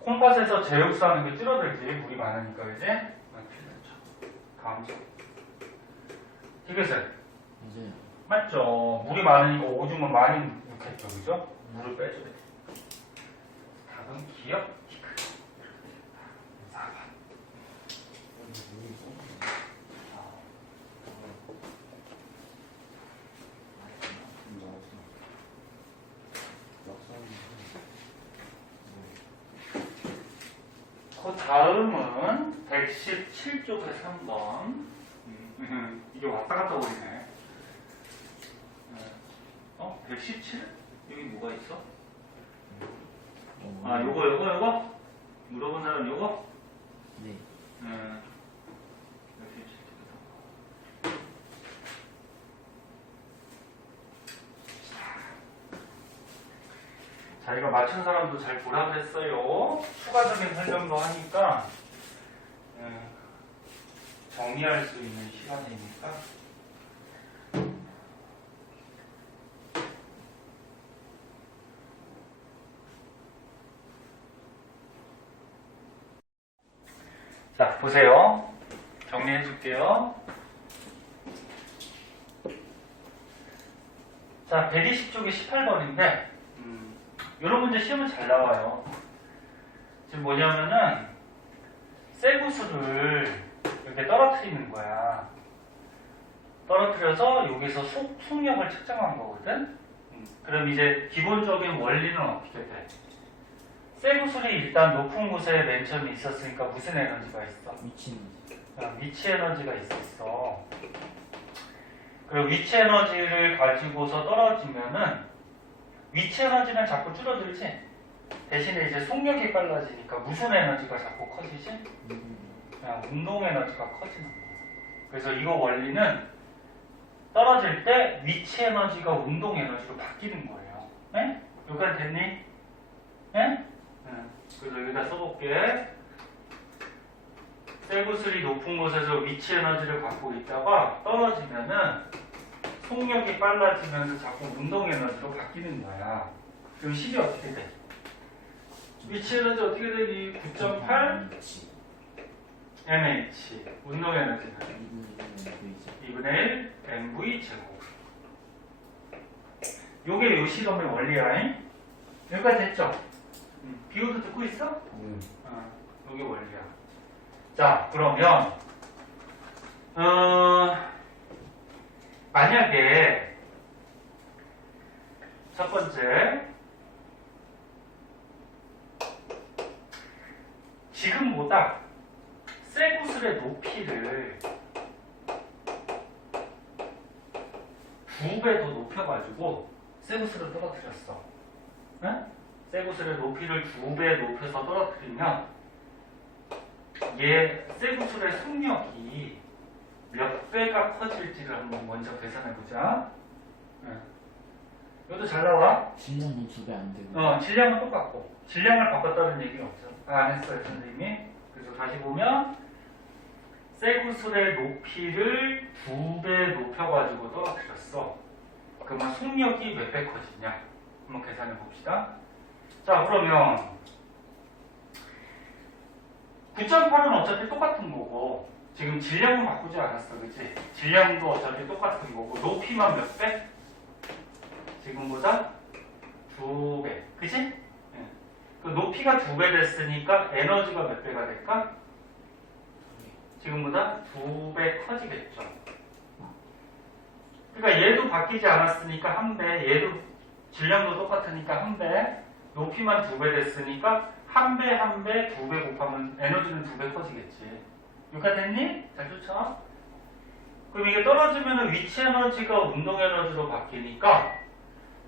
콩팥에서 재흡수하는 게 줄어들지. 물이 많으니까, 그지? 틀렸죠. 다음 점. 이것은 맞아요. 맞죠? 물이 많으니까 오줌은 많이 넣겠죠, 그죠? 물을 빼줘야 돼. 답은 기억? 4번. 그 다음은 117쪽의 3번. 이게 왔다 갔다 오리네. 117? 여기 뭐가 있어? 아, 요거? 물어본 사람 요거? 네. 117쪽의 3번. 자기가 맞춘 사람도 잘 보라 그랬어요. 추가적인 설명도 하니까 정리할 수 있는 시간이니까. 자, 보세요. 정리해 줄게요. 자, 120쪽이 18번인데 이런 문제 시험은 잘 나와요. 지금 뭐냐면은 쇠구슬을 이렇게 떨어뜨리는 거야. 떨어뜨려서 여기서 속력을 측정한 거거든. 그럼 이제 기본적인 원리는 어떻게 돼? 쇠구슬이 일단 높은 곳에 맨 처음에 있었으니까 무슨 에너지가 있어? 위치 에너지가 있었어. 그리고 위치 에너지를 가지고서 떨어지면은 위치 에너지는 자꾸 줄어들지. 대신에 이제 속력이 빨라지니까 무슨 에너지가 자꾸 커지지? 그냥 운동 에너지가 커지는 거야. 그래서 이거 원리는 떨어질 때 위치 에너지가 운동 에너지로 바뀌는 거예요. 네? 여기까지 됐니? 네? 그래서 여기다 써볼게. 쇠구슬이 높은 곳에서 위치 에너지를 갖고 있다가 떨어지면은 속력이 빨라지면서 자꾸 운동 에너지로 바뀌는 거야. 그럼 식이 어떻게 돼? 위치 에너지 어떻게 되니? 9.8 mH. 운동 에너지는 2분의 1 mv 제곱. 요게 요 실험의 원리야. 여기까지 됐죠? 비오도 듣고 있어? 요게 원리야. 자, 그러면 만약에 첫 번째 지금보다 쇠구슬의 높이를 2배 더 높여가지고 쇠구슬을 떨어뜨렸어. 응? 쇠구슬의 높이를 2배 높여서 떨어뜨리면 얘 쇠구슬의 속력이 몇 배가 커질지를 한번 먼저 계산해보자. 응. 이것도 잘 나와? 질량은 2배 안 되고. 질량은 똑같고 질량을 바꿨다는 얘기는 없어. 안 했어요, 선생님이. 그래서 다시 보면 쇠구슬의 높이를 2배 높여가지고 떨어뜨렸어. 그러면 속력이 몇 배 커지냐? 한번 계산해 봅시다. 자, 그러면 9.8은 어차피 똑같은 거고 지금 질량은 바꾸지 않았어, 그치? 질량도 어차피 똑같은 거고 높이만 몇 배? 지금보다 2배, 그치? 그 높이가 2배 됐으니까 에너지가 몇 배가 될까? 지금보다 2배 커지겠죠. 그러니까 얘도 바뀌지 않았으니까 1배, 얘도 질량도 똑같으니까 1배, 높이만 2배 됐으니까 1배, 1배, 2배 곱하면 에너지는 2배 커지겠지. 여기까지 됐니? 잘 좋죠? 그럼 이게 떨어지면 위치 에너지가 운동 에너지로 바뀌니까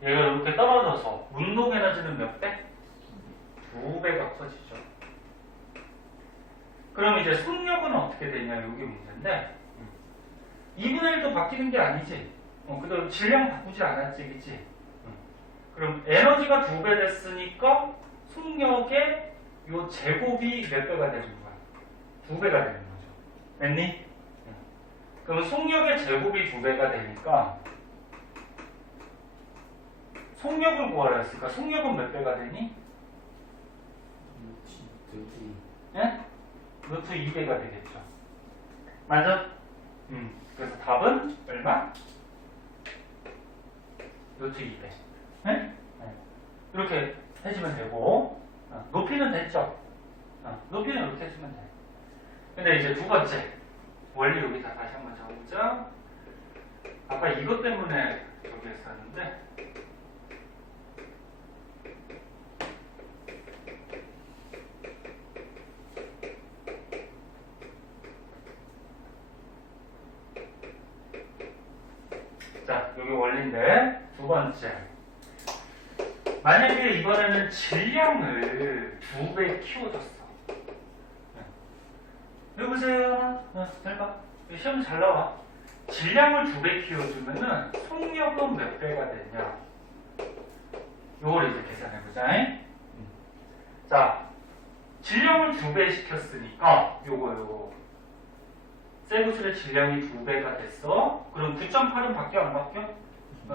얘가 이렇게 떨어져서 운동 에너지는 몇 배? 2배가 커지죠. 그럼 이제 속력은 어떻게 되냐, 이게 문제인데 2분의 1도 바뀌는 게 아니지. 그래도 질량 바꾸지 않았지, 그치? 그럼 에너지가 2배 됐으니까 속력의 요 제곱이 몇 배가 되는 거야? 2배가 되는 거죠. 됐니? 그러면 속력의 제곱이 2배가 되니까 속력을 구하라 했으니까 속력은 몇 배가 되니? 예? 루트 2배가 되겠죠. 맞아? 그래서 답은 얼마? 루트 2배. 네? 이렇게 해주면 되고, 높이는 됐죠? 높이는 이렇게 해주면 돼. 근데 이제 두 번째, 원리 여기다 다시 한번 적어보자. 아까 이것 때문에 저기 했었는데, 번째. 만약에 이번에는 질량을 2배 키워줬어. 여보세요? 잘 봐. 시험 잘 나와. 질량을 2배 키워주면은 속력은 몇 배가 되냐? 요걸 이제 계산해보자. 자, 질량을 2배 시켰으니까 요거 쇠구슬의 질량이 2배가 됐어. 그럼 9.8은 바뀌어 안 바뀌어?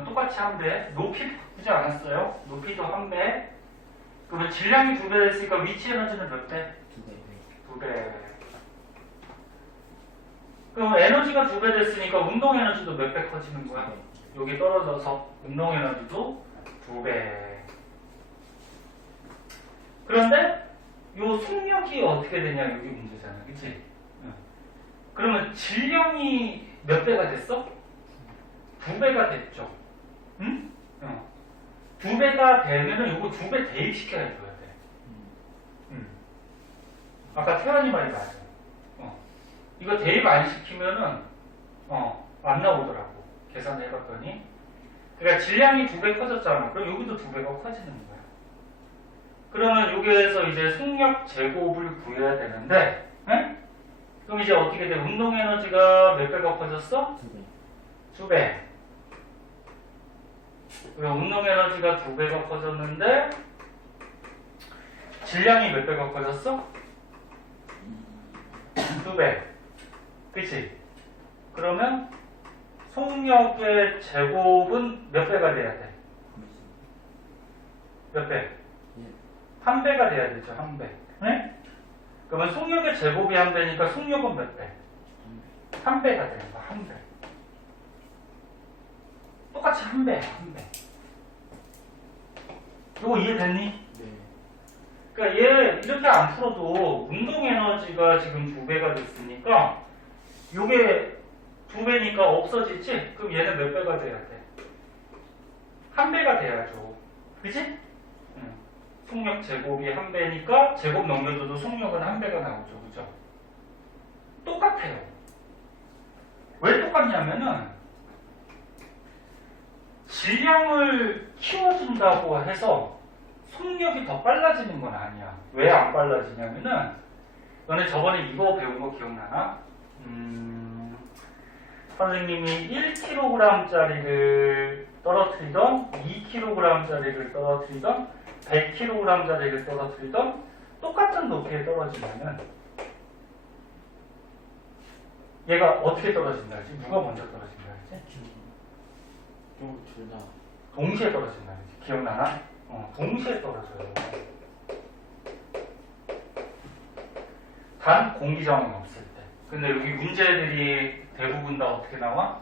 똑같이 1배. 높이 바꾸지 않았어요. 높이도 1배. 그러면 질량이 2배 됐으니까 위치 에너지는 몇 배? 2배. 그럼 에너지가 2배 됐으니까 운동 에너지도 몇 배 커지는 거야? 여기 떨어져서 운동 에너지도 2배. 그런데 요 속력이 어떻게 되냐 여기 문제잖아. 그치? 그러면 질량이 몇 배가 됐어? 2배가 됐죠. 응? 2배가 되면은 요거 2배 대입시켜야 줘야 돼. 아까 태환이 말이 맞아. 이거 대입 안 시키면은 안 나오더라고. 계산해 봤더니. 그러니까 질량이 2배 커졌잖아. 그럼 여기도 2배가 커지는 거야. 그러면 여기에서 이제 속력 제곱을 구해야 되는데, 응? 그럼 이제 어떻게 돼? 운동 에너지가 몇 배가 커졌어? 2배. 그럼 운동 에너지가 2배가 커졌는데 질량이 몇 배가 커졌어? 2배. 그치? 그러면 속력의 제곱은 몇 배가 돼야 돼? 몇 배? 1배가 돼야 되죠. 1배. 네? 그러면 속력의 제곱이 1배니까 속력은 몇 배? 3배가 되는 거야. 1배. 똑같이 1배야. 1배. 이거 이해됐니? 네. 그러니까 얘 이렇게 안 풀어도 운동 에너지가 지금 2배가 됐으니까 요게 2배니까 없어지지? 그럼 얘는 몇 배가 돼야 돼? 1배가 돼야죠. 그치? 속력 제곱이 1배니까 제곱 넘겨줘도 속력은 1배가 나오죠. 그죠? 똑같아요. 왜 똑같냐면은 질량을 키워준다고 해서 속력이 더 빨라지는 건 아니야. 왜 안 빨라지냐면은 너네 저번에 이거 배운 거 기억나나? 선생님이 1kg짜리를 떨어뜨리던 2kg짜리를 떨어뜨리던 100kg짜리를 떨어뜨리던 똑같은 높이에 떨어지면은 얘가 어떻게 떨어진다 했지? 누가 먼저 떨어진다 했지? 둘 다. 동시에 떨어진다 했지? 기억나나? 동시에 떨어져요. 단 공기저항이 없을 때. 근데 여기 문제들이 대부분 다 어떻게 나와?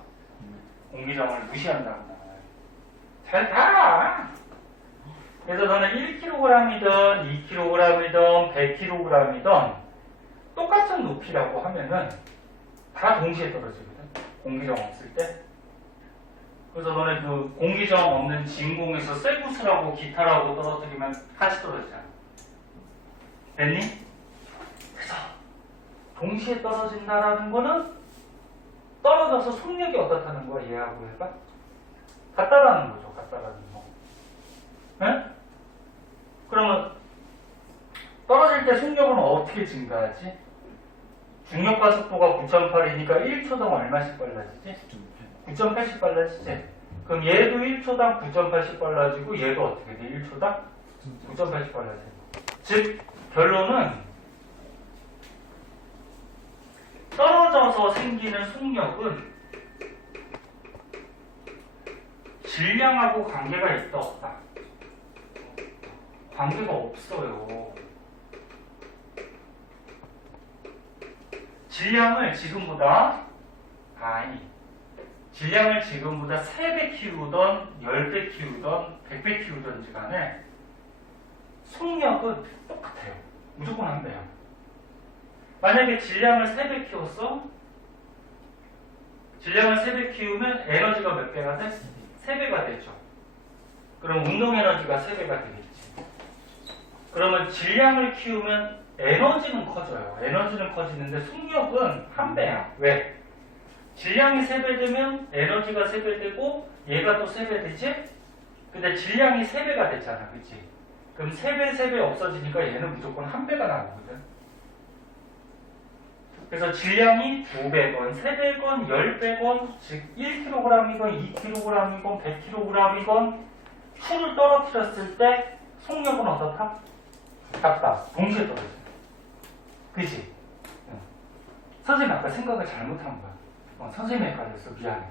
공기저항을 무시한다고 나와요. 잘 다! 그래서 너는 1kg이든 2kg이든 100kg이든 똑같은 높이라고 하면은 다 동시에 떨어지거든. 공기저항 없을 때. 그래서 너네 그 공기저항 없는 진공에서 쇠구슬하고 기타라고 떨어뜨리면 같이 떨어지잖아. 됐니? 그래서 동시에 떨어진다라는 거는 떨어져서 속력이 어떻다는 거야. 이해하고 해봐. 같다라는 거죠. 같다라는 거. 네? 그러면 떨어질 때 속력은 어떻게 증가하지? 중력과 속도가 9.8이니까 1초당 얼마씩 빨라지지? 9.8씩 빨라지지? 그럼 얘도 1초당 9.8씩 빨라지고 얘도 어떻게 돼? 1초당 9.8씩 빨라지는 거. 즉 결론은 떨어져서 생기는 속력은 질량하고 관계가 있다 없다? 관계가 없어요. 질량을 지금보다 3배 키우던 10배 키우던 100배 키우던지 간에 속력은 똑같아요. 무조건 한 배야. 만약에 질량을 3배 키웠어? 질량을 3배 키우면 에너지가 몇 배가 돼? 3배가 되죠. 그럼 운동 에너지가 3배가 되겠지. 그러면 질량을 키우면 에너지는 커져요. 에너지는 커지는데 속력은 1배야. 왜? 질량이 3배 되면 에너지가 3배 되고 얘가 또 3배 되지? 근데 질량이 3배가 됐잖아. 그치? 그럼 3배 없어지니까 얘는 무조건 1배가 나오거든. 그래서 질량이 200원, 300원, 10배건, 즉 1kg이건 2kg이건 100kg이건 수를 떨어뜨렸을 때 속력은 어떻다? 같다. 동시에 떨어져. 그치? 응. 선생님 아까 생각을 잘못한 거야. 선생님이 헷갈렸어. 미안해.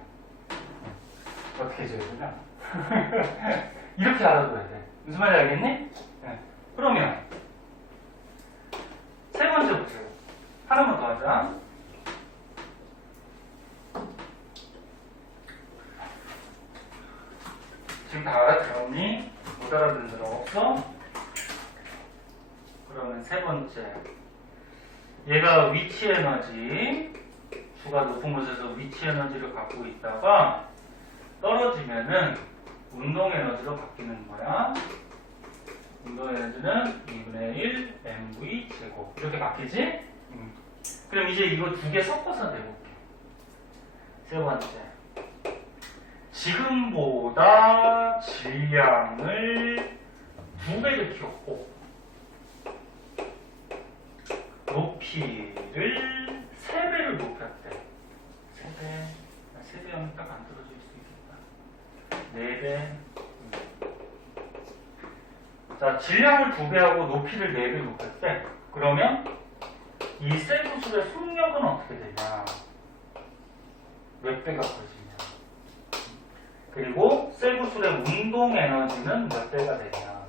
어떻게 해줘야 되냐? 이렇게 알아둬야 돼. 무슨 말인지 알겠니? 네. 그러면 세 번째 보세요. 하나만 더 하자. 지금 다 알아들었니? 못 알아듣는 사람 없어? 그러면 세 번째. 얘가 위치 에너지, 주가 높은 곳에서 위치 에너지를 갖고 있다가 떨어지면은 운동 에너지로 바뀌는 거야. 운동 에너지는 2분의 1 mv 제곱 이렇게 바뀌지? 그럼 이제 이거 두 개 섞어서 내볼게. 세 번째, 지금보다 질량을 2배를 키웠고 높이를 3배를 높였대. 3배면 딱 안 떨어질 수 있겠다. 4배. 자, 질량을 2배하고 높이를 4배 높였대. 그러면 이 쇠구슬의 속력은 어떻게 되냐? 몇 배가 커지냐? 그리고 쇠구슬의 운동 에너지는 몇 배가 되냐?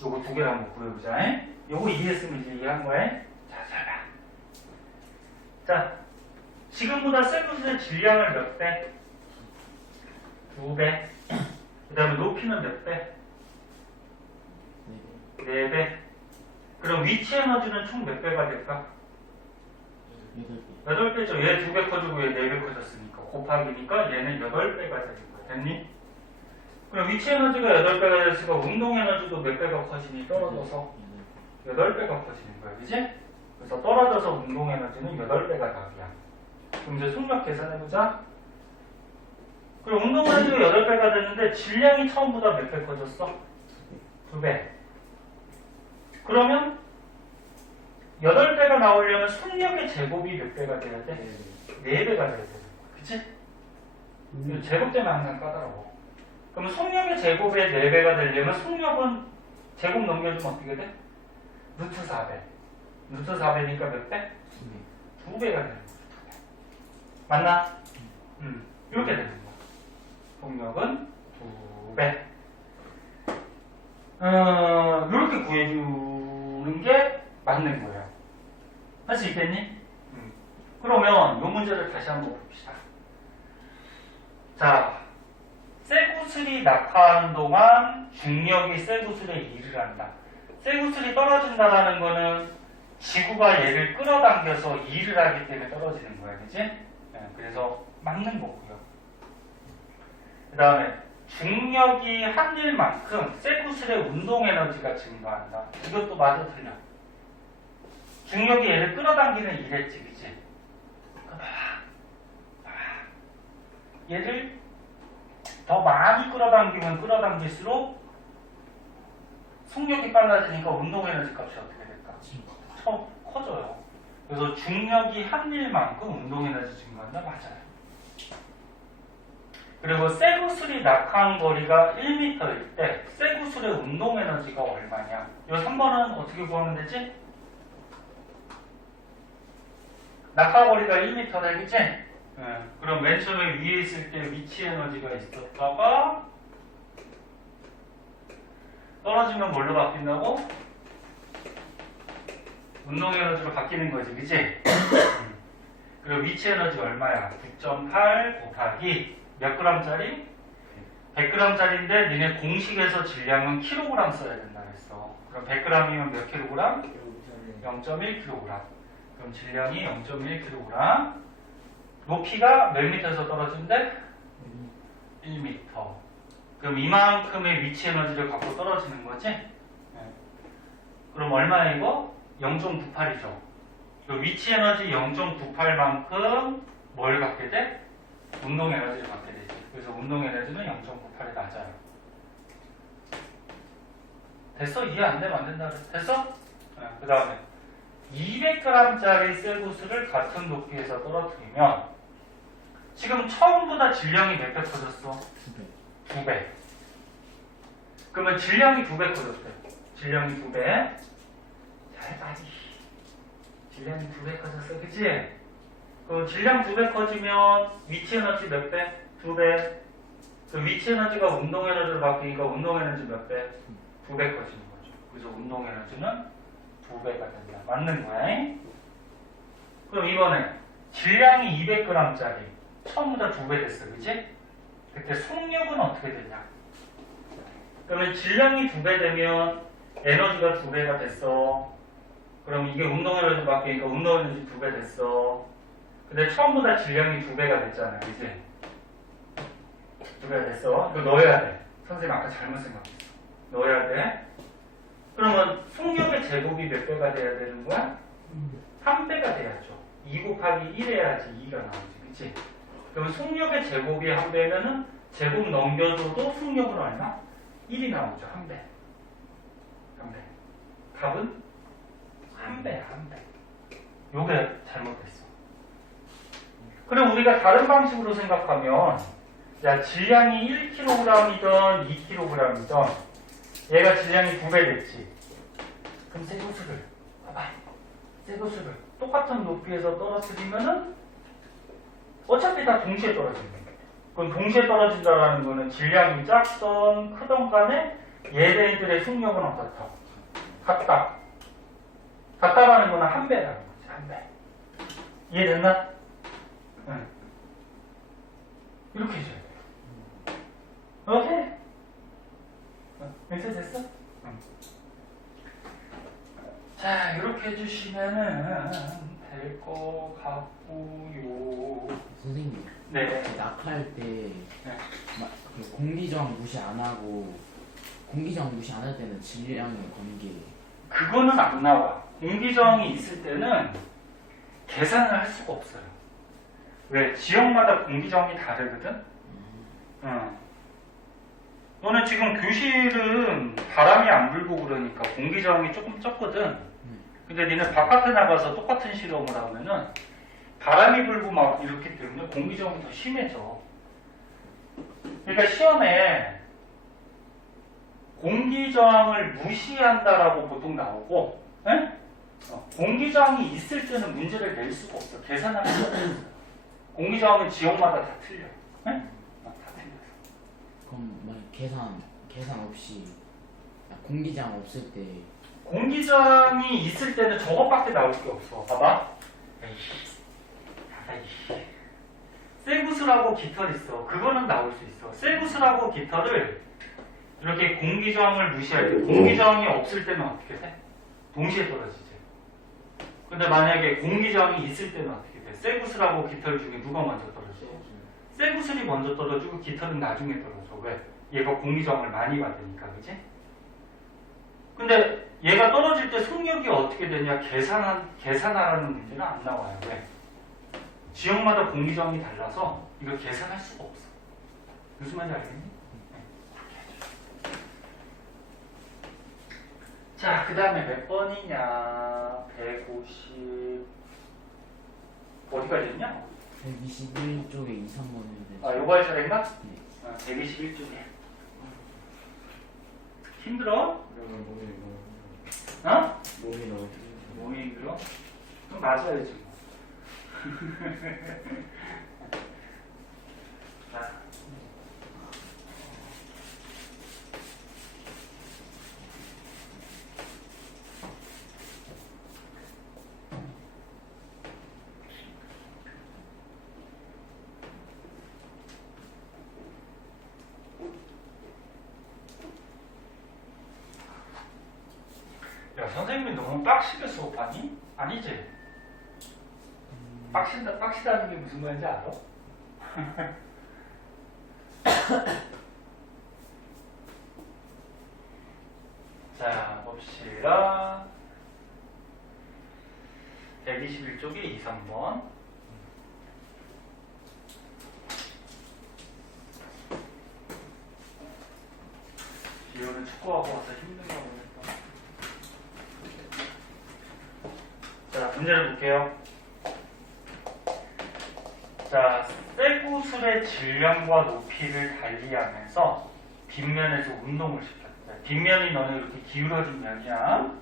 요거 두 개를 한번 구해보자. 요거 이해했으면 이제 이해한 거야. 자, 잘 봐. 자, 지금보다 쇠구슬의 질량을 몇 배? 2배. 그 다음에 높이는 몇 배? 4배. 그럼 위치 에너지는 총 몇 배가 될까? 8배죠. 얘 2배 커지고 얘 4배 커졌으니까 곱하기니까 얘는 8배가 되는 거야. 됐니? 그럼 위치 에너지가 8배가 됐으니까 운동 에너지도 몇 배가 커지니? 떨어져서 8배가 커지는 거야. 그지? 그래서 떨어져서 운동 에너지는 8배가 답이야. 그럼 이제 속력 계산해보자. 그럼 운동 에너지가 8배가 됐는데 질량이 처음보다 몇 배 커졌어? 2배. 그러면 8배가 나오려면 속력의 제곱이 몇 배가 돼야 돼? 4배가 돼야 돼. 그치? 제곱 때문에 항상 까다로워. 그러면 속력의 제곱의 4배가 되려면 속력은 제곱 넘겨주면 어떻게 돼? 루트 4배. 루트 4배니까 몇 배? 2배가 되는 거야. 맞나? 이렇게 되는 거야. 속력은 2배. 이렇게 구해주는 게 맞는 거예요. 할 수 있겠니? 그러면 이 문제를 다시 한번 봅시다. 자, 쇠구슬이 낙하하는 동안 중력이 쇠구슬에 일을 한다. 쇠구슬이 떨어진다는 거는 지구가 얘를 끌어당겨서 일을 하기 때문에 떨어지는 거야. 그치? 네, 그래서 맞는 거고요. 그 다음에 중력이 한 일만큼 쇠구슬의 운동 에너지가 증가한다. 이것도 맞아 틀려. 중력이 얘를 끌어당기는 일했지, 그치? 얘를 더 많이 끌어당기면 끌어당길수록 속력이 빨라지니까 운동 에너지 값이 어떻게 될까? 커져요. 그래서 중력이 한 일만큼 운동 에너지 증가한다. 맞아요. 그리고 쇠구슬이 낙하한 거리가 1m일 때 쇠구슬의 운동 에너지가 얼마냐? 이 3번은 어떻게 구하면 되지? 낙하 거리가 1m래, 그치? 네. 그럼 맨 처음에 위에 있을 때 위치 에너지가 있었다가 떨어지면 뭘로 바뀐다고? 운동 에너지로 바뀌는 거지, 그치? 그리고 위치 에너지 얼마야? 9.8 곱하기 몇 g짜리? 100g짜리인데 니네 공식에서 질량은 kg 써야 된다 그랬어. 그럼 100g이면 몇 kg? 0.1kg. 그럼 질량이 0.1kg. 높이가 몇 미터에서 떨어진대? 1m. 그럼 이만큼의 위치 에너지를 갖고 떨어지는 거지? 네. 그럼 얼마야 이거? 0.98이죠. 위치 에너지 0.98만큼 뭘 갖게 돼? 운동 에너지를 갖게 되지. 그래서 운동 에너지는 0.98이 낮아요. 됐어? 이해 안 되면 안 된다 그랬어. 됐어? 네, 그 다음에 200g짜리 쇠구슬을 같은 높이에서 떨어뜨리면 지금 처음보다 질량이 몇 배 커졌어? 2배. 그러면 질량이 2배 커졌대. 질량이 2배. 잘 봐지. 질량이 2배 커졌어. 그치? 그럼 질량 2배 커지면 위치 에너지 몇 배? 2배. 그 위치 에너지가 운동 에너지로 바뀌니까 운동 에너지 몇 배? 2배 커지는 거죠. 그래서 운동 에너지는 2배가 된다. 맞는 거야. 그럼 이번에 질량이 200g짜리 처음보다 2배 됐어. 그치? 그때 속력은 어떻게 되냐? 그러면 질량이 2배 되면 에너지가 2배가 됐어. 그럼 이게 운동 에너지 바뀌니까 운동 에너지 2배 됐어. 근데 처음보다 질량이 2배가 됐잖아. 그치? 2배가 됐어. 이거 넣어야 돼. 선생님 아까 잘못 생각했어. 넣어야 돼. 그러면 속력의 제곱이 몇 배가 돼야 되는 거야? 3배가 돼야죠. 2 곱하기 1 해야지 2가 나오지. 그치? 그러면 속력의 제곱이 1배면은 제곱 넘겨줘도 속력은 얼마? 1이 나오죠. 1배. 1배. 답은? 1배야. 1배. 요게 잘못됐어. 그럼 우리가 다른 방식으로 생각하면 야 질량이 1kg이든 2kg이든 얘가 질량이 2배 됐지. 그럼 쇠구슬을 봐봐. 쇠구슬을 똑같은 높이에서 떨어뜨리면은 어차피 다 동시에 떨어지는 거야. 그럼 동시에 떨어진다라는 거는 질량이 작던 크던 간에 얘네들의 속력은 어떻다? 같다. 같다라는 거는 1배라는 거지. 1배. 이해됐나? 응. 이렇게 해줘야 돼. 오케이? 됐어? 응. 자, 이렇게 해주시면은 될 것 같고요. 선생님. 네. 낙할 때 네. 그 공기저항 무시 안 하고 공기저항 무시 안 할 때는 질량의 관계. 그거는 안 나와. 공기저항이 있을 때는 계산을 할 수가 없어요. 왜? 지역마다 공기저항이 다르거든? 너는 지금 교실은 바람이 안 불고 그러니까 공기저항이 조금 적거든? 근데 니네 바깥에 나가서 똑같은 실험을 하면은 바람이 불고 막 이렇기 때문에 공기저항이 더 심해져. 그러니까 시험에 공기저항을 무시한다라고 보통 나오고, 공기저항이 있을 때는 문제를 낼 수가 없어. 계산할 수가 없어. 공기저항은 지역마다 다 틀려. 다 틀려. 그럼 만약 계산 없이 공기저항 없을 때 공기저항이 있을 때는 저것밖에 나올 게 없어. 봐봐. 쇠구슬하고 깃털 있어. 그거는 나올 수 있어. 쇠구슬하고 깃털을 이렇게 공기저항을 무시할 때, 공기저항이 없을 때는 어떻게 돼? 동시에 떨어지지. 근데 만약에 공기저항이 있을 때는 어떻게 돼? 쇠구슬하고 깃털 중에 누가 먼저 떨어져? 쇠구슬이 먼저 떨어지고 깃털은 나중에 떨어져. 왜? 얘가 공기저항을 많이 받으니까, 그치? 근데 얘가 떨어질 때 속력이 어떻게 되냐? 계산하라는 문제는 안 나와요. 왜? 지역마다 공기저항이 달라서 이걸 계산할 수가 없어. 무슨 말인지 알겠니? 자, 그 다음에 몇 번이냐? 150 어디까지 했냐? 121쪽에 2, 3번 했는데. 아, 요거 할 차례인가? 네. 121쪽에 힘들어? 몸이 어? 너무 몸이 힘들어? 그럼 맞아야지 뭐. 자. 야, 선생님이 너무 빡시게 수업하니? 아니지? 빡시다는 게 무슨 말인지 알아? 자, 봅시다. 121쪽에 2, 3번. 오늘 축구하고 와서 힘든가 모르겠다. 자, 문제를 볼게요. 자, 쇠구슬의 질량과 높이를 달리하면서 빗면에서 운동을 시켰다. 빗면이 너는 이렇게 기울어진 면이야.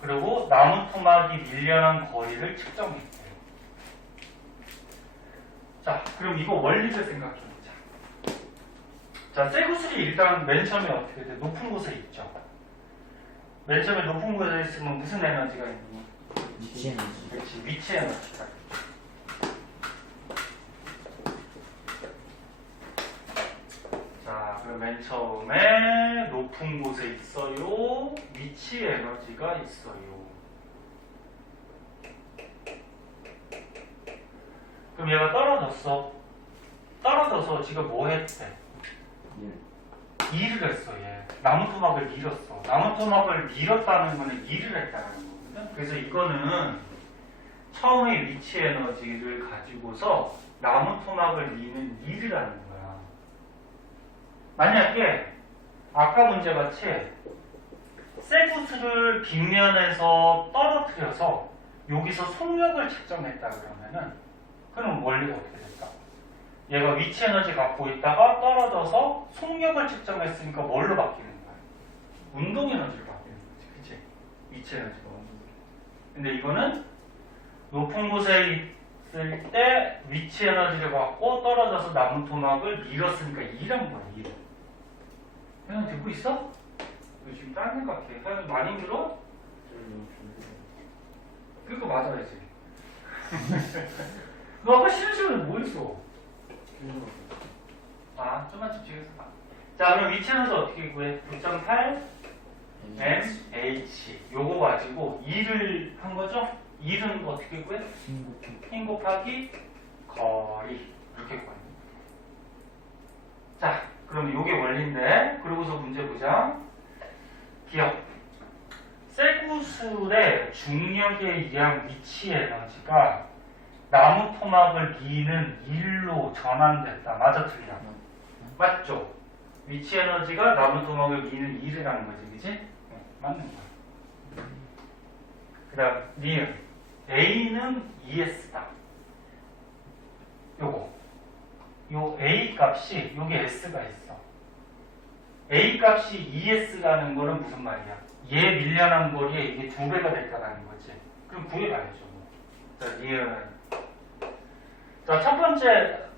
그리고 나무 토막이 밀려난 거리를 측정했대요. 자, 그럼 이거 원리를 생각해보자. 자, 쇠구슬이 일단 맨 처음에 어떻게 돼? 높은 곳에 있죠. 맨 처음에 높은 곳에 있으면 무슨 에너지가 있니? 위치 에너지. 그렇지, 위치 에너지가. 자, 그럼 맨 처음에 높은 곳에 있어요. 위치 에너지가 있어요. 그럼 얘가 떨어졌어. 떨어져서 지금 뭐 했대? 일을 했어, 얘. 나무 토막을 밀었어. 나무 토막을 밀었다는 거는 일을 했다는 거거든. 그래서 이거는 처음에 위치 에너지를 가지고서 나무 토막을 미는 일을 하는 거야. 만약에 아까 문제같이 쇠구슬을 빗면에서 떨어뜨려서 여기서 속력을 측정했다 그러면은 그럼 원리가 어떻게 될까? 얘가 위치 에너지 갖고 있다가 떨어져서 속력을 측정했으니까 뭘로 바뀌는 거야? 운동 에너지로 바뀌는 거지, 그치? 위치 에너지가 운동. 근데 이거는 높은 곳에 있을 때 위치 에너지를 갖고 떨어져서 나무 토막을 밀었으니까 일한 거야, 일. 형 듣고 있어? 너 지금 딴 생각해. 형 많이 힘들어? 그거 맞아야지. 너 아까 쉬는 시간에 뭐 했어? 아, 좀만 집중해서 봐. 자, 그럼 위치 에너지 어떻게 구해? 9.8 mh. 요거 가지고 2를 한 거죠? 2는 어떻게 구해? 힘 곱하기 거리. 이렇게 구해. 자, 그럼 요게 원리인데, 그러고서 문제 보자. 기억. 쇠구슬의 중력에 의한 위치 에너지가 나무 토막을 미는 일로 전환됐다. 맞아, 틀려? 맞죠? 위치 에너지가 나무 토막을 미는 일이라는 거지, 그치? 네, 맞는 거야. 그 다음, 니은. A는 ES다. 요거. 요 A 값이, 여기 S가 있어. A 값이 ES라는 거는 무슨 말이야? 얘 밀려난 거리에 이게 2배가 됐다라는 거지. 그럼 구해봐야죠. 자, 니은. 자, 첫 번째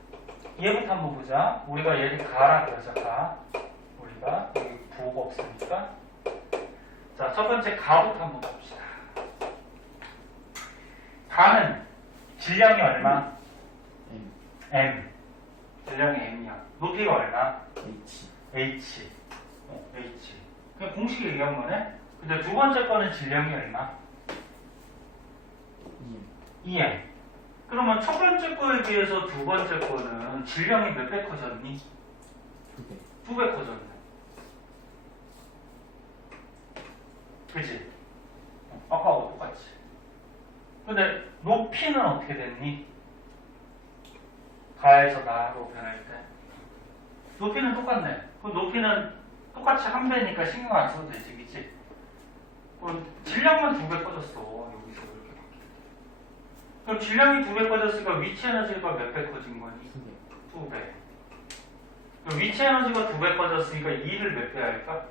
얘부터 한번 보자. 우리가 얘를 가라 그러자, 가. 우리가 여기 부호가 없으니까. 자, 첫 번째 가부터 한번 봅시다. 가는 질량이 얼마? M. 질량이 M이야. 높이가 얼마? H. H. 그냥 공식 얘기한 거네? 근데 두 번째 거는 질량이 얼마? EM. 그러면 첫 번째 거에 비해서 두 번째 거는 질량이 몇 배 커졌니? 2배 커졌네. 그치? 아까하고 똑같지. 근데 높이는 어떻게 됐니? 가에서 나로 변할 때. 높이는 똑같네. 그럼 높이는 똑같이 한 배니까 신경 안 써도 되지, 그치? 그럼 질량만 2배 커졌어. 여기서 이렇게 바뀌어. 그럼 질량이 2배 커졌으니까 위치 에너지가 몇 배 커진 거니? 2배. 그럼 위치 에너지가 2배 커졌으니까 2를 몇 배 할까?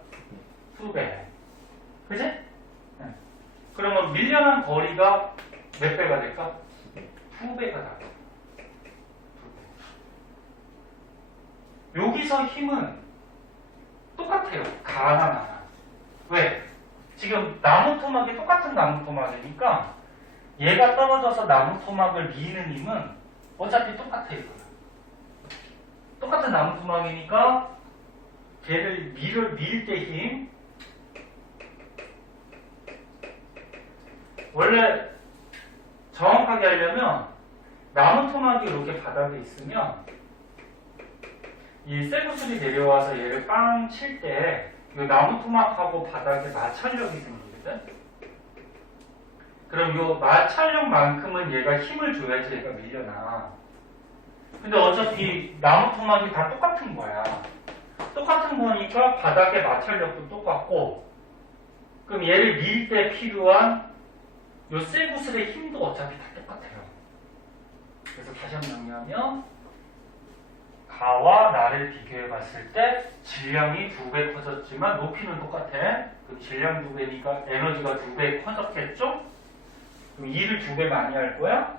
2배. 그치? 네. 그러면 밀려난 거리가 몇 배가 될까? 2배가 나가. 여기서 힘은 똑같아요. 가나 마나. 왜? 지금 나무 토막이 똑같은 나무 토막이니까 얘가 떨어져서 나무 토막을 미는 힘은 어차피 똑같아요. 똑같은 나무 토막이니까 걔를 밀 때 힘 원래 정확하게 하려면 나무 토막이 이렇게 바닥에 있으면 이 쇠구슬이 내려와서 얘를 빵 칠 때 이 나무 토막하고 바닥에 마찰력이 생기거든. 그럼 이 마찰력만큼은 얘가 힘을 줘야지 얘가 밀려나. 근데 어차피 나무 토막이 다 똑같은 거야. 똑같은 거니까 똑같으니까 바닥의 마찰력도 똑같고, 그럼 얘를 밀 때 필요한 요 쇠구슬의 힘도 어차피 다 똑같아요. 그래서 다시 한번 정리하면 가와 나를 비교해 봤을 때 질량이 2배 커졌지만 높이는 똑같아. 그럼 질량 2배니까 에너지가 2배 커졌겠죠? 그럼 2를 2배 많이 할 거야?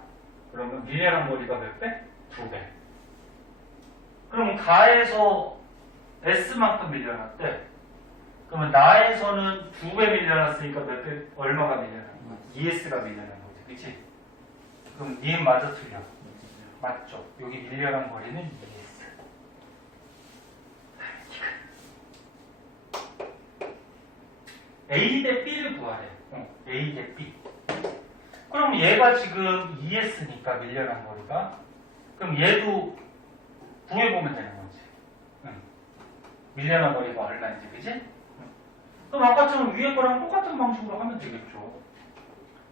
그러면 밀려난 거리가 몇 배? 2배. 그럼 가에서 S만큼 밀려났대. 그러면 나에서는 2배 밀려났으니까 몇 배, 얼마가 밀려난 거야? ES가 밀려난 거지. 그치? 그럼 니은 맞아 틀려? 맞죠? 여기 밀려난 거리는 ES. A 대 B를 구하래. A 대 B. 그럼 얘가 지금 ES니까 밀려난 거리가. 그럼 얘도 구해보면 되는 거지. 밀려난 거리가 얼마인지, 그지? 그럼 아까처럼 위에 거랑 똑같은 방식으로 하면 되겠죠.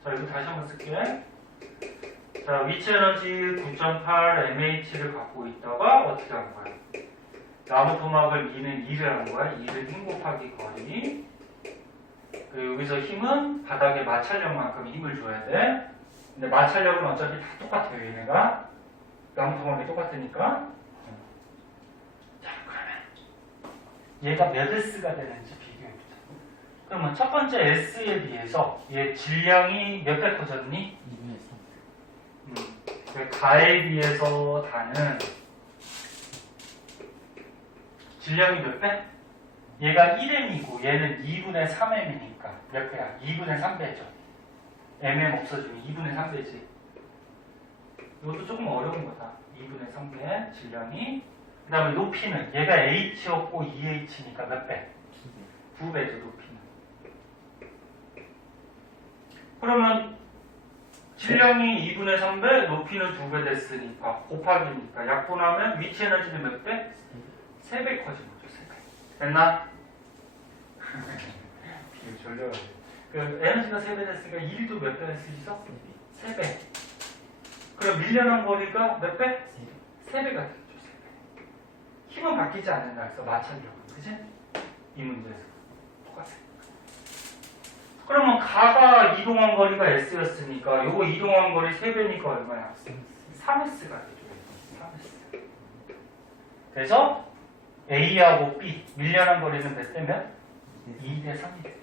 자, 이거 다시 한번 쓸게. 자, 위치 에너지 9.8 mH를 갖고 있다가 어떻게 한 거야? 나무 토막을 미는 2를 한 거야. 2를 힘 곱하기 거리. 그리고 여기서 힘은 바닥에 마찰력만큼 힘을 줘야 돼. 근데 마찰력은 어차피 다 똑같아요, 얘네가. 나무 토막이 똑같으니까. 자, 그러면 얘가 몇 S가 되는지 비교해보자. 그러면 첫 번째 S에 비해서 얘 질량이 몇 배 커졌니? 2분의 3. 그 가에 비해서 다는 질량이 몇 배? 얘가 1m이고 얘는 2분의 3m이니까 몇 배야? 2분의 3배죠. mm 없어지면 2분의 3배지. 이것도 조금 어려운 거다. 2분의 3배 질량이. 그 다음에 높이는 얘가 h였고 2h니까 몇 배? 2배죠 높이는. 그러면 질량이 2분의 3배, 높이는 2배 됐으니까 곱하기니까 약분하면 위치 에너지는 몇 배? 3배 커진 거죠. 3배. 됐나? 비유 졸려가지고. 그 에너지가 3배 됐으니까 1도 몇 배 할 수 있어? 3배. 그럼 밀려난 거리가 몇 배? 3배가 되죠. 3배. 힘은 바뀌지 않는다. 그래서 마찰력은. 그치? 이 문제에서. 똑같아요. 그러면 가가 이동한 거리가 S였으니까 요거 이동한 거리 3배니까 얼마야? 3S가 되죠. 3S. 그래서 A하고 B 밀려난 거리는 몇 대면? 2대 3이 되죠.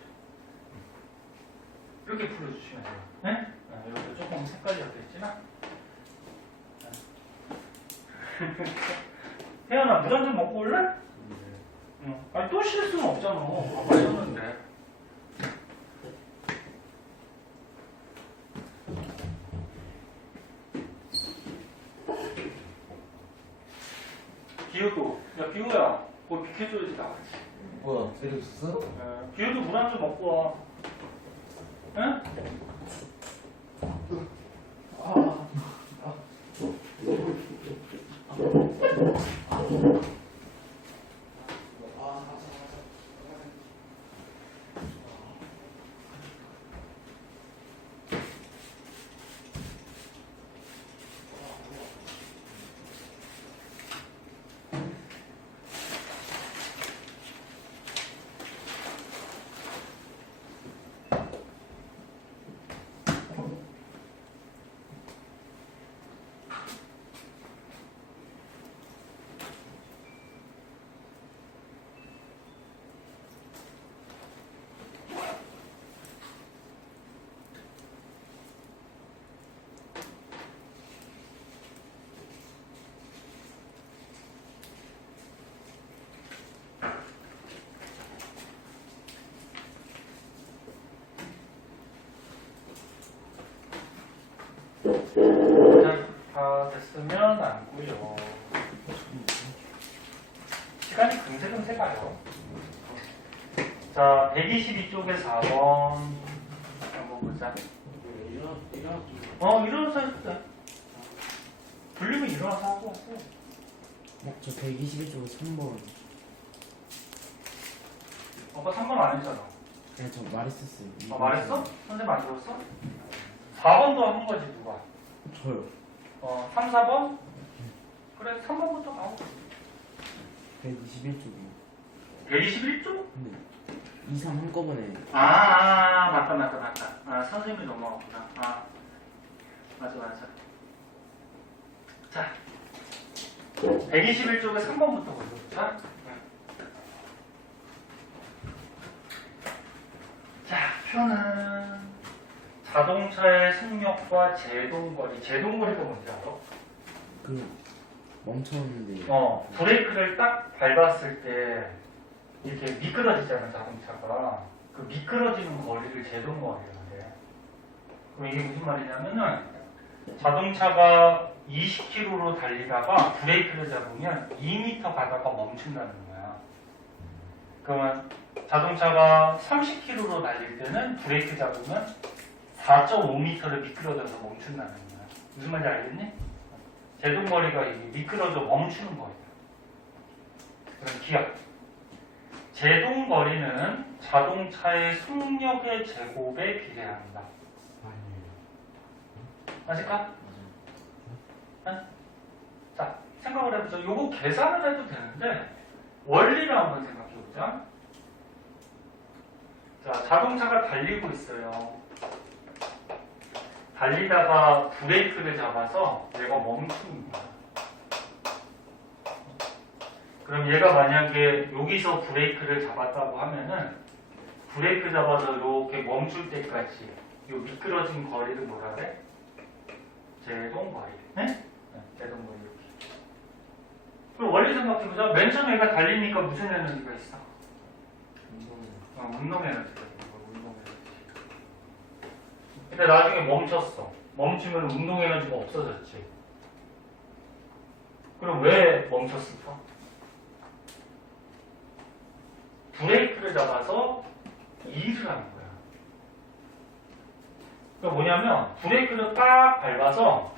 이렇게 풀어주시면 돼요. 네? 이것도 조금 헷갈렸겠지만 혜연아 물 한 잔 먹고 올래? 응. 아니 또 쉴 수는 없잖아. 아까 했는데. 기우도, 야 기우야, 거기 비켜줘야지 나가지. 뭐야, 때렸어? 기우도 물 한 잔 먹고 와. 응? 다 됐으면 안고요. 시간이 금세금세 가요. 자, 122쪽에 4번 한번 보자. 일어나서 해도 돼. 불리면 일어나서 하고 왔어요. 저 121쪽 3번. 아까 3번 안 했잖아. 네, 저 말했었어요. 말했어? 선생님 안 들었어? 4번도 한 거지 누가? 저요. 3, 4번? 그래 3번부터 가고. 121쪽이요. 121쪽? 근데 2, 3 한꺼번에 맞다. 선생님이 넘어갔구나. 맞아. 자, 121쪽에 3번부터 보자. 자, 표는 자동차의 속력과 제동거리. 제동거리가 뭔지 알아? 그 멈췄는데 브레이크를 딱 밟았을 때 이렇게 미끄러지잖아, 자동차가. 그 미끄러지는 거리를 제동거리라고 해. 그럼 이게 무슨 말이냐면은 자동차가 20km로 달리다가 브레이크를 잡으면 2m 가다가 멈춘다는 거야. 그러면 자동차가 30km로 달릴 때는 브레이크 잡으면 4.5m를 미끄러져서 멈춘다는 거야. 무슨 말인지 알겠니? 제동거리가 이게 미끄러져 멈추는 거예요. 그럼 기억. 제동거리는 자동차의 속력의 제곱에 비례합니다. 맞을까? 네? 자, 생각을 해보자. 요거 계산을 해도 되는데 원리를 한번 생각해보자. 자, 자동차가 달리고 있어요. 달리다가 브레이크를 잡아서 얘가 멈춥니다. 그럼 얘가 만약에 여기서 브레이크를 잡았다고 하면은 브레이크 잡아서 이렇게 멈출 때까지 요 미끄러진 거리를 뭐라 그래? 제동거리. 네? 제동거리 이렇게. 그럼 원리 생각해보자. 맨 처음에 얘가 달리니까 무슨 에너지가 있어? 운동 에너지가 있는 거야. 운동 에너지. 근데 나중에 멈췄어. 멈추면 운동 에너지가 없어졌지. 그럼 왜 멈췄을까? 브레이크를 잡아서 일을 하는 거야. 그러니까 뭐냐면 브레이크를 딱 밟아서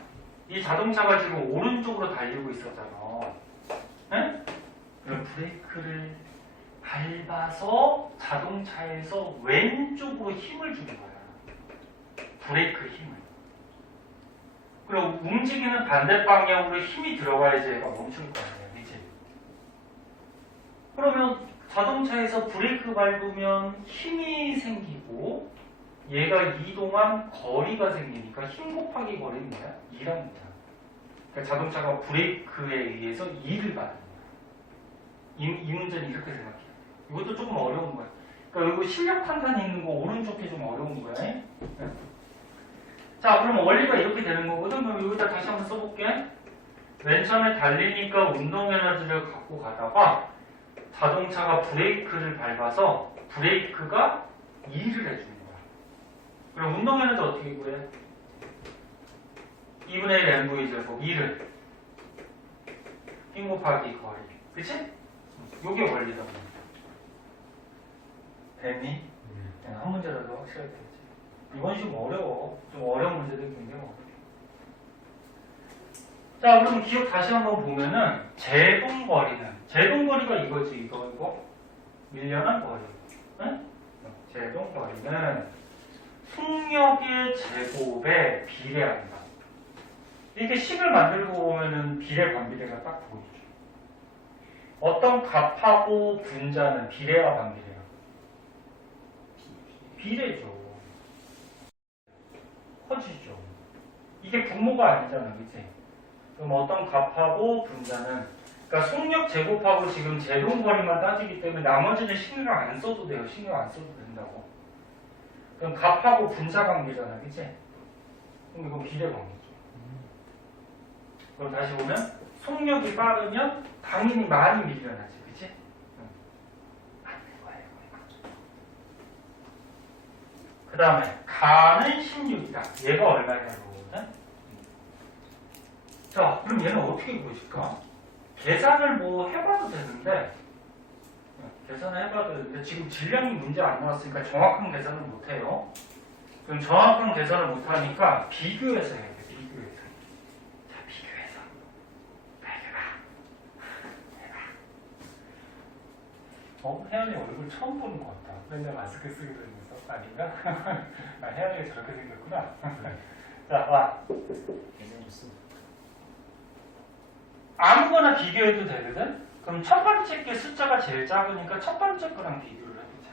이 자동차가 지금 오른쪽으로 달리고 있었잖아. 네? 그럼 브레이크를 밟아서 자동차에서 왼쪽으로 힘을 주는 거야. 브레이크 힘을. 그리고 움직이는 반대 방향으로 힘이 들어가야지 얘가 멈출 거 아니야. 그치? 그러면 자동차에서 브레이크 밟으면 힘이 생기고 얘가 이동한 거리가 생기니까 힘 곱하기 거리는 뭐야? 2라는 거야. 그러니까 자동차가 브레이크에 의해서 2를 받는 거야. 이 문제는 이렇게 생각해. 이것도 조금 어려운 거야. 그러니까 이거 실력 판단이 있는 거 오른쪽이 좀 어려운 거야. 네? 자, 그러면 원리가 이렇게 되는 거거든. 그럼 여기다 다시 한번 써볼게. 맨 처음에 달리니까 운동 에너지를 갖고 가다가 자동차가 브레이크를 밟아서 브레이크가 2를 해줍니다. 그럼 운동 에너지 어떻게 구해? 2분의 1 mv 제곱 2를 힘 곱하기 거리. 그치? 요게 원리다. 됐니? 한 문제라도 확실하게 되지. 이건 좀 어려워. 좀 어려운 문제들 굉장히 어려워. 자, 그럼 기억 다시 한번 보면은 제동거리가 이거지. 이거 밀려난 거리. 응? 제동거리는 속력의 제곱에 비례합니다. 이렇게 식을 만들고 보면은 비례 반비례가 딱 보이죠. 어떤 값하고 분자는 비례와 반비례야? 비례죠. 커지죠. 이게 분모가 아니잖아, 그치? 그럼 어떤 값하고 분자는, 그러니까 속력 제곱하고 지금 제동거리만 따지기 때문에 나머지는 신경 안 써도 돼요. 신경 안 써도 된다고. 그럼 값하고 분자 관계잖아, 그치? 그럼 이건 비례 관계죠. 그럼 다시 보면 속력이 빠르면 당연히 많이 밀려나지, 그치? 그 다음에 가는 16이다. 얘가 얼마냐고. 자, 그럼 얘는 어떻게 구해줄까? 계산을 뭐 해봐도 되는데 계산을 해봐도 되는데 지금 질량이 문제 안 나왔으니까 정확한 계산을 못해요. 그럼 정확한 계산을 못하니까 비교해서 해야 돼. 비교해서. 자, 비교해서. 빨리 해봐. 혜연이 얼굴 처음 보는 것 같다. 맨날 마스크 쓰게 되면서. 아닌가? 혜연이가 저렇게 생겼구나. 자, 와. 계산했어. 아무거나 비교해도 되거든? 그럼 첫 번째 게 숫자가 제일 작으니까 첫 번째 거랑 비교를 해보자.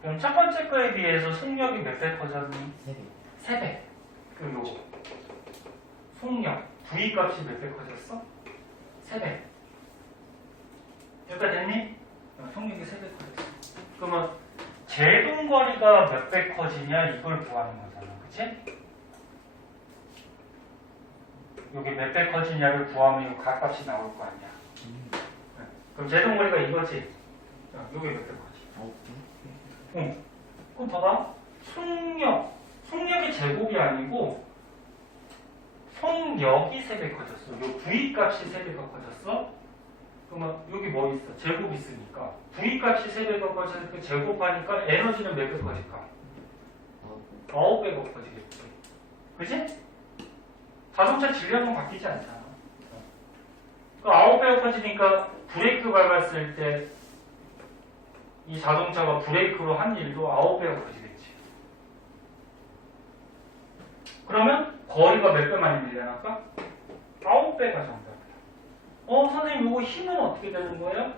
그럼 첫 번째 거에 비해서 속력이 몇 배 커졌니? 3배. 3배. 그럼 요거 속력 V 값이 몇 배 커졌어? 3배. 여기까지 됐니? 속력이 3배 커졌어. 그러면 제동거리가 몇 배 커지냐 이걸 구하는 거잖아. 그치? 여기 몇 배 커지냐를 구하면 이 각값이 나올 거 아니야. 그럼 제동거리가 이거지? 요게 몇 배 커지? 응. 그럼 봐봐. 속력이 제곱이 아니고 속력이 3배 커졌어. 요 V 값이 3배가 커졌어. 그러면 여기 뭐 있어? 제곱 있으니까 V 값이 3배가 커지니까 제곱하니까 에너지는 몇 배 커질까? 9배가 커지겠지. 그지? 자동차 질량은 바뀌지 않잖아. 그 9배가 커지니까 브레이크 밟았을 때 이 자동차가 브레이크로 한 일도 9배가 커지겠지. 그러면 거리가 몇 배 많이 밀려날까? 9배가 정답이야. 선생님 이거 힘은 어떻게 되는 거예요?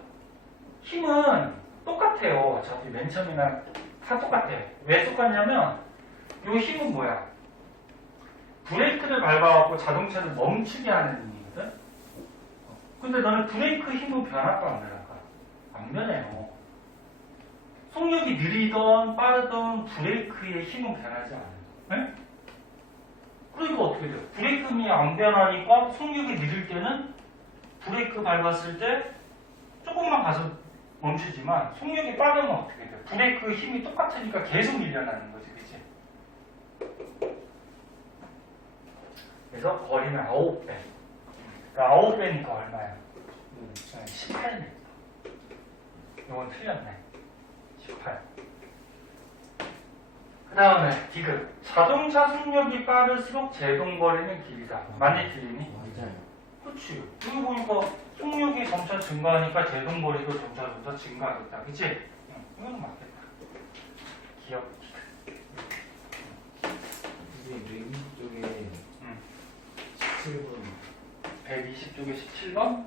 힘은 똑같아요. 어차피 맨 처음이나 다 똑같아. 왜 똑같냐면 이 힘은 뭐야? 브레이크를 밟아갖고 자동차를 멈추게 하는 힘이거든? 근데 너는 브레이크 힘은 변할까 안 변할까? 안 변해요. 속력이 느리던 빠르던 브레이크의 힘은 변하지 않아요. 네? 그러니까 어떻게 돼요? 브레이크 힘이 안 변하니까 속력이 느릴 때는 브레이크 밟았을 때 조금만 가서 멈추지만 속력이 빠르면 어떻게 돼요? 브레이크 힘이 똑같으니까 계속 밀려나는 거지. 그치? 그래서 거리는 9배. 그러니까 9배니까 얼마야? 18m. 이건 틀렸네. 18. 그 다음에 디귿. 자동차 속력이 빠를수록 제동거리는 길다. 맞니 틀리니? 맞아요. 그치. 여기 보니까 속력이 점차 증가하니까 제동거리도 점차 증가하겠다. 그치? 응, 이거는 맞겠다. 기억. 이게 120쪽에 17번. 120쪽에 17번?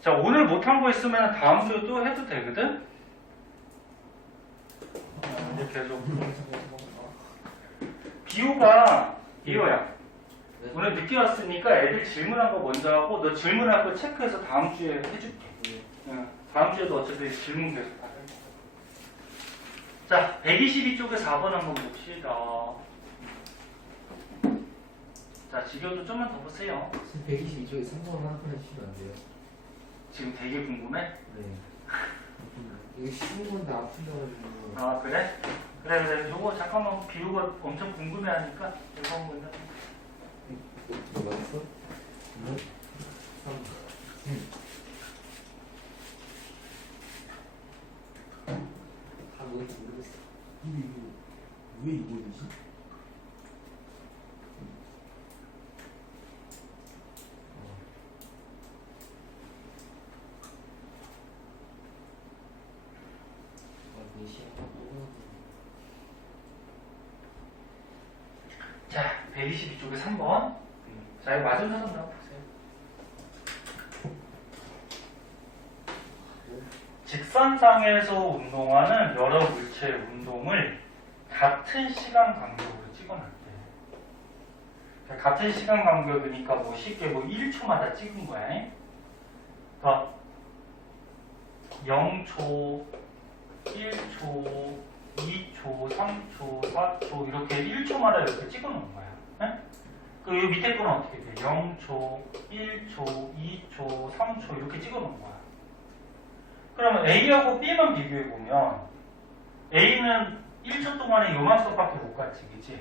자, 오늘 못한 거 있으면 다음 주에 또 해도 되거든? 이제 계속. 비호가 이거야. 오늘 늦게 왔으니까 애들 질문한 거 먼저 하고 너 질문할 거 체크해서 다음 주에 해줄게. 다음 주에도 어차피 질문 계속 다 해. 자, 122쪽에 4번 한번 봅시다. 자, 지겨도 좀만 더 보세요. 122쪽에 3번 하나 해주시면 안 돼요? 지금 되게 궁금해? 네. 이거 쉬운 건데 아픈다고. 아, 그래? 그래. 요거 잠깐만 비호가 엄청 궁금해하니까 이거 한번 먼저. 뭐 맞았어? 3. 다 뭔지 모르겠어. 이거 왜 이거지? 자, 122쪽에 3번. 자, 이거 맞은 사람 나와 보세요. 직선상에서 운동하는 여러 물체의 운동을 같은 시간 간격으로 찍어놨대. 같은 시간 간격이니까 뭐 쉽게 뭐 1초마다 찍은 거야. 그러니까 0초, 1초, 2초, 3초, 4초 이렇게 1초마다 이렇게 찍어놓은 거야. 네? 그 밑에 거는 어떻게 돼? 0초, 1초, 2초, 3초 이렇게 찍어놓은 거야. 그러면 A하고 B만 비교해보면 A는 1초 동안에 요만큼밖에 못 갔지, 그치?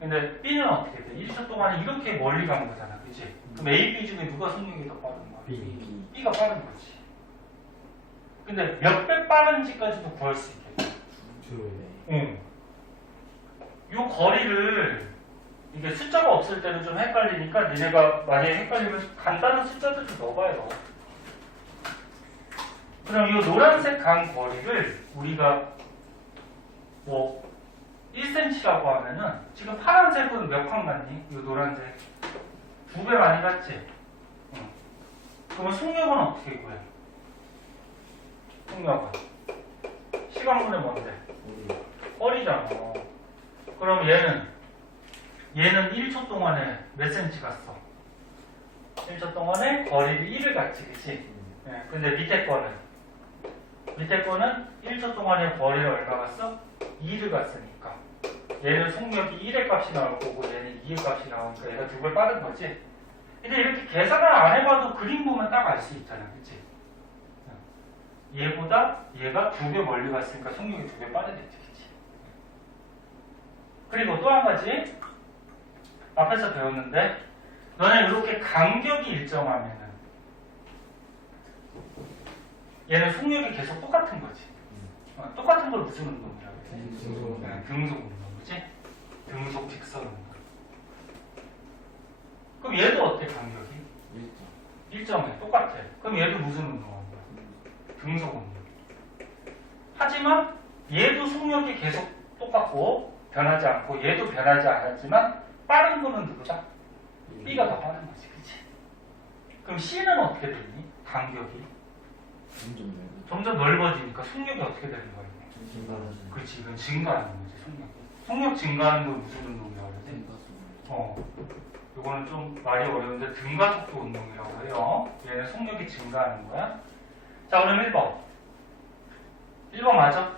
근데 B는 어떻게 돼? 1초 동안에 이렇게 멀리 간 거잖아, 그치? 그럼 A, B 중에 누가 속력이 더 빠른 거야? B가 빠른 거지. 근데 몇 배 빠른지까지도 구할 수 있겠다. 응. 요 거리를 이게 숫자가 없을 때는 좀 헷갈리니까 니네가 만약에 헷갈리면 간단한 숫자들 좀 넣어봐요. 그럼 이 노란색 간 거리를 우리가 뭐 1cm라고 하면은 지금 파란색은 몇 칸 갔니? 이 노란색 2배 많이 갔지? 응. 그러면 속력은 어떻게 구해? 속력은 시간분의 뭔데? 거리잖아. 그럼 얘는 1초 동안에 몇 cm 갔어? 1초 동안에 거리를 1을 갔지, 그치? 네, 근데 밑에 거는 1초 동안에 거리를 얼마 갔어? 2를 갔으니까 얘는 속력이 1의 값이 나올 거고 얘는 2의 값이 나오니까 얘가 2배 빠른 거지? 근데 이렇게 계산을 안 해봐도 그림 보면 딱 알 수 있잖아, 그치? 얘보다 얘가 2배 멀리 갔으니까 속력이 2배 빠르겠지, 그치? 그리고 또 한 가지 앞에서 배웠는데 너네 이렇게 간격이 일정하면은 얘는 속력이 계속 똑같은 거지. 똑같은 걸 무슨 운동이라고 그러지? 등속 운동, 그치? 등속 직선 운동. 그럼 얘도 어때, 간격이? 일정해, 똑같아. 그럼 얘도 무슨 운동하는 거야? 등속 운동. 하지만 얘도 속력이 계속 똑같고 변하지 않고 얘도 변하지 않았지만 빠른 거는 누구다? B가 더 빠른 거지, 그치? 그럼 C는 어떻게 되니? 간격이 점점 넓어지니까 속력이 어떻게 되는 거야? 그렇지, 이건 증가하는 거지, 속력이. 속력 증가하는 걸 무슨 운동이라고 그러지? 이거는 좀 말이 어려운데 등가속도 운동이라고 해요. 얘는 속력이 증가하는 거야. 자, 그럼 1번. 1번 맞아?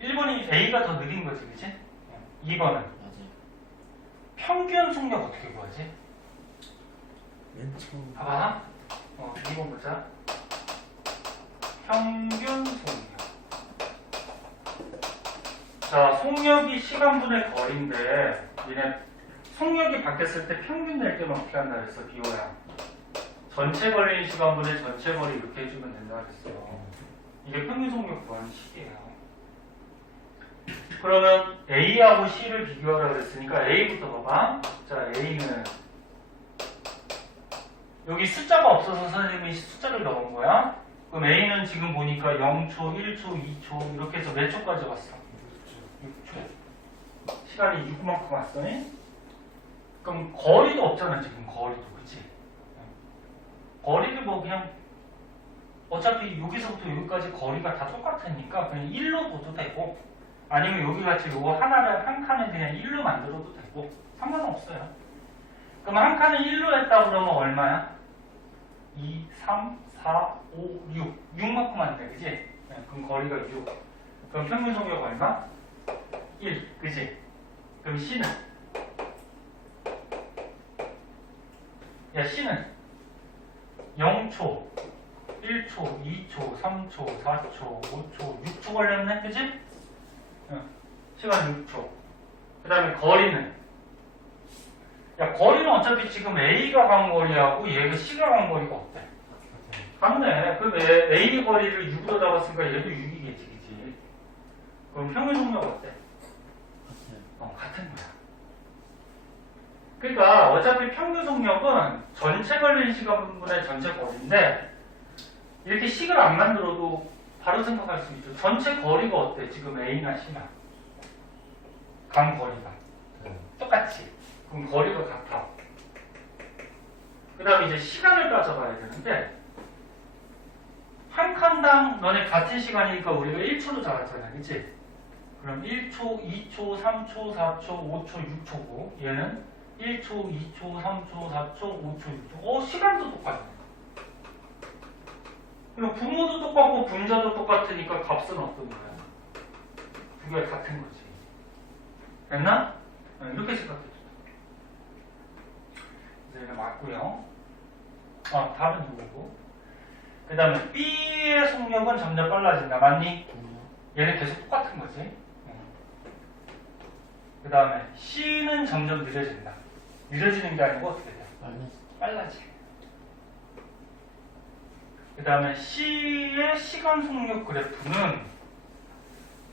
1번이 A가 더 느린 거지, 그치? 2번은? 평균 속력 어떻게 구하지? 봐봐. 2번 보자. 평균 속력. 자, 속력이 시간분의 거리인데 얘네 속력이 바뀌었을 때 평균 낼 때는 어떻게 한다 그랬어? 비호야. 전체 걸리는 시간분의 전체 거리 이렇게 해주면 된다 그랬어. 이게 평균 속력 구하는 식이에요. 그러면 A하고 C를 비교하라 그랬으니까 A부터 봐봐. 자, A는 여기 숫자가 없어서 선생님이 숫자를 넣은 거야. 그럼 A는 지금 보니까 0초, 1초, 2초 이렇게 해서 몇 초까지 왔어? 6초. 시간이 6만큼 왔어. 그럼 거리도 없잖아, 지금 거리도. 그치? 거리를 뭐 그냥 어차피 여기서부터 여기까지 거리가 다 똑같으니까 그냥 1로 둬도 되고 아니면 여기 같이 요거 하나를 한 칸을 그냥 1로 만들어도 되고 상관은 없어요. 그럼 한 칸을 1로 했다 그러면 얼마야? 2, 3, 4, 5, 6. 6만큼 안 돼, 그지? 네, 그럼 거리가 6. 그럼 평균 속력 얼마? 1, 그지? 그럼 C는? 야, C는 0초, 1초, 2초, 3초, 4초, 5초, 6초 걸렸네, 그지? 시간 6초. 그 다음에 거리는? 야, 거리는 어차피 지금 A가 간 거리하고 얘가 C가 간 거리가 어때? 같네. 그럼 A 거리를 6으로 잡았으니까 얘도 6이겠지, 그치? 그럼 평균 속력 어때? 같은 거야. 그러니까 어차피 평균 속력은 전체 걸리는 시간분의 전체 거리인데 이렇게 식을 안 만들어도 바로 생각할 수 있죠. 전체 거리가 어때? 지금 A나 C나 간 거리가 똑같지. 그럼 거리가 같아. 그 다음에 이제 시간을 따져봐야 되는데 한 칸당 너네 같은 시간이니까 우리가 1초로 잡았잖아, 그치? 그럼 1초, 2초, 3초, 4초, 5초, 6초고 얘는 1초, 2초, 3초, 4초, 5초, 6초. 시간도 똑같네. 그럼 분모도 똑같고 분자도 똑같으니까 값은 어떤 거야? 두 개가 같은 거지. 됐나? 이렇게 생각해줘. 이제 이거 맞고요. 답은 이거고. 그 다음에 B의 속력은 점점 빨라진다. 맞니? 얘는 계속 똑같은 거지. 그 다음에 C는 점점 느려진다. 느려지는 게 아니고 어떻게 돼? 빨라지. 그 다음에 C의 시간 속력 그래프는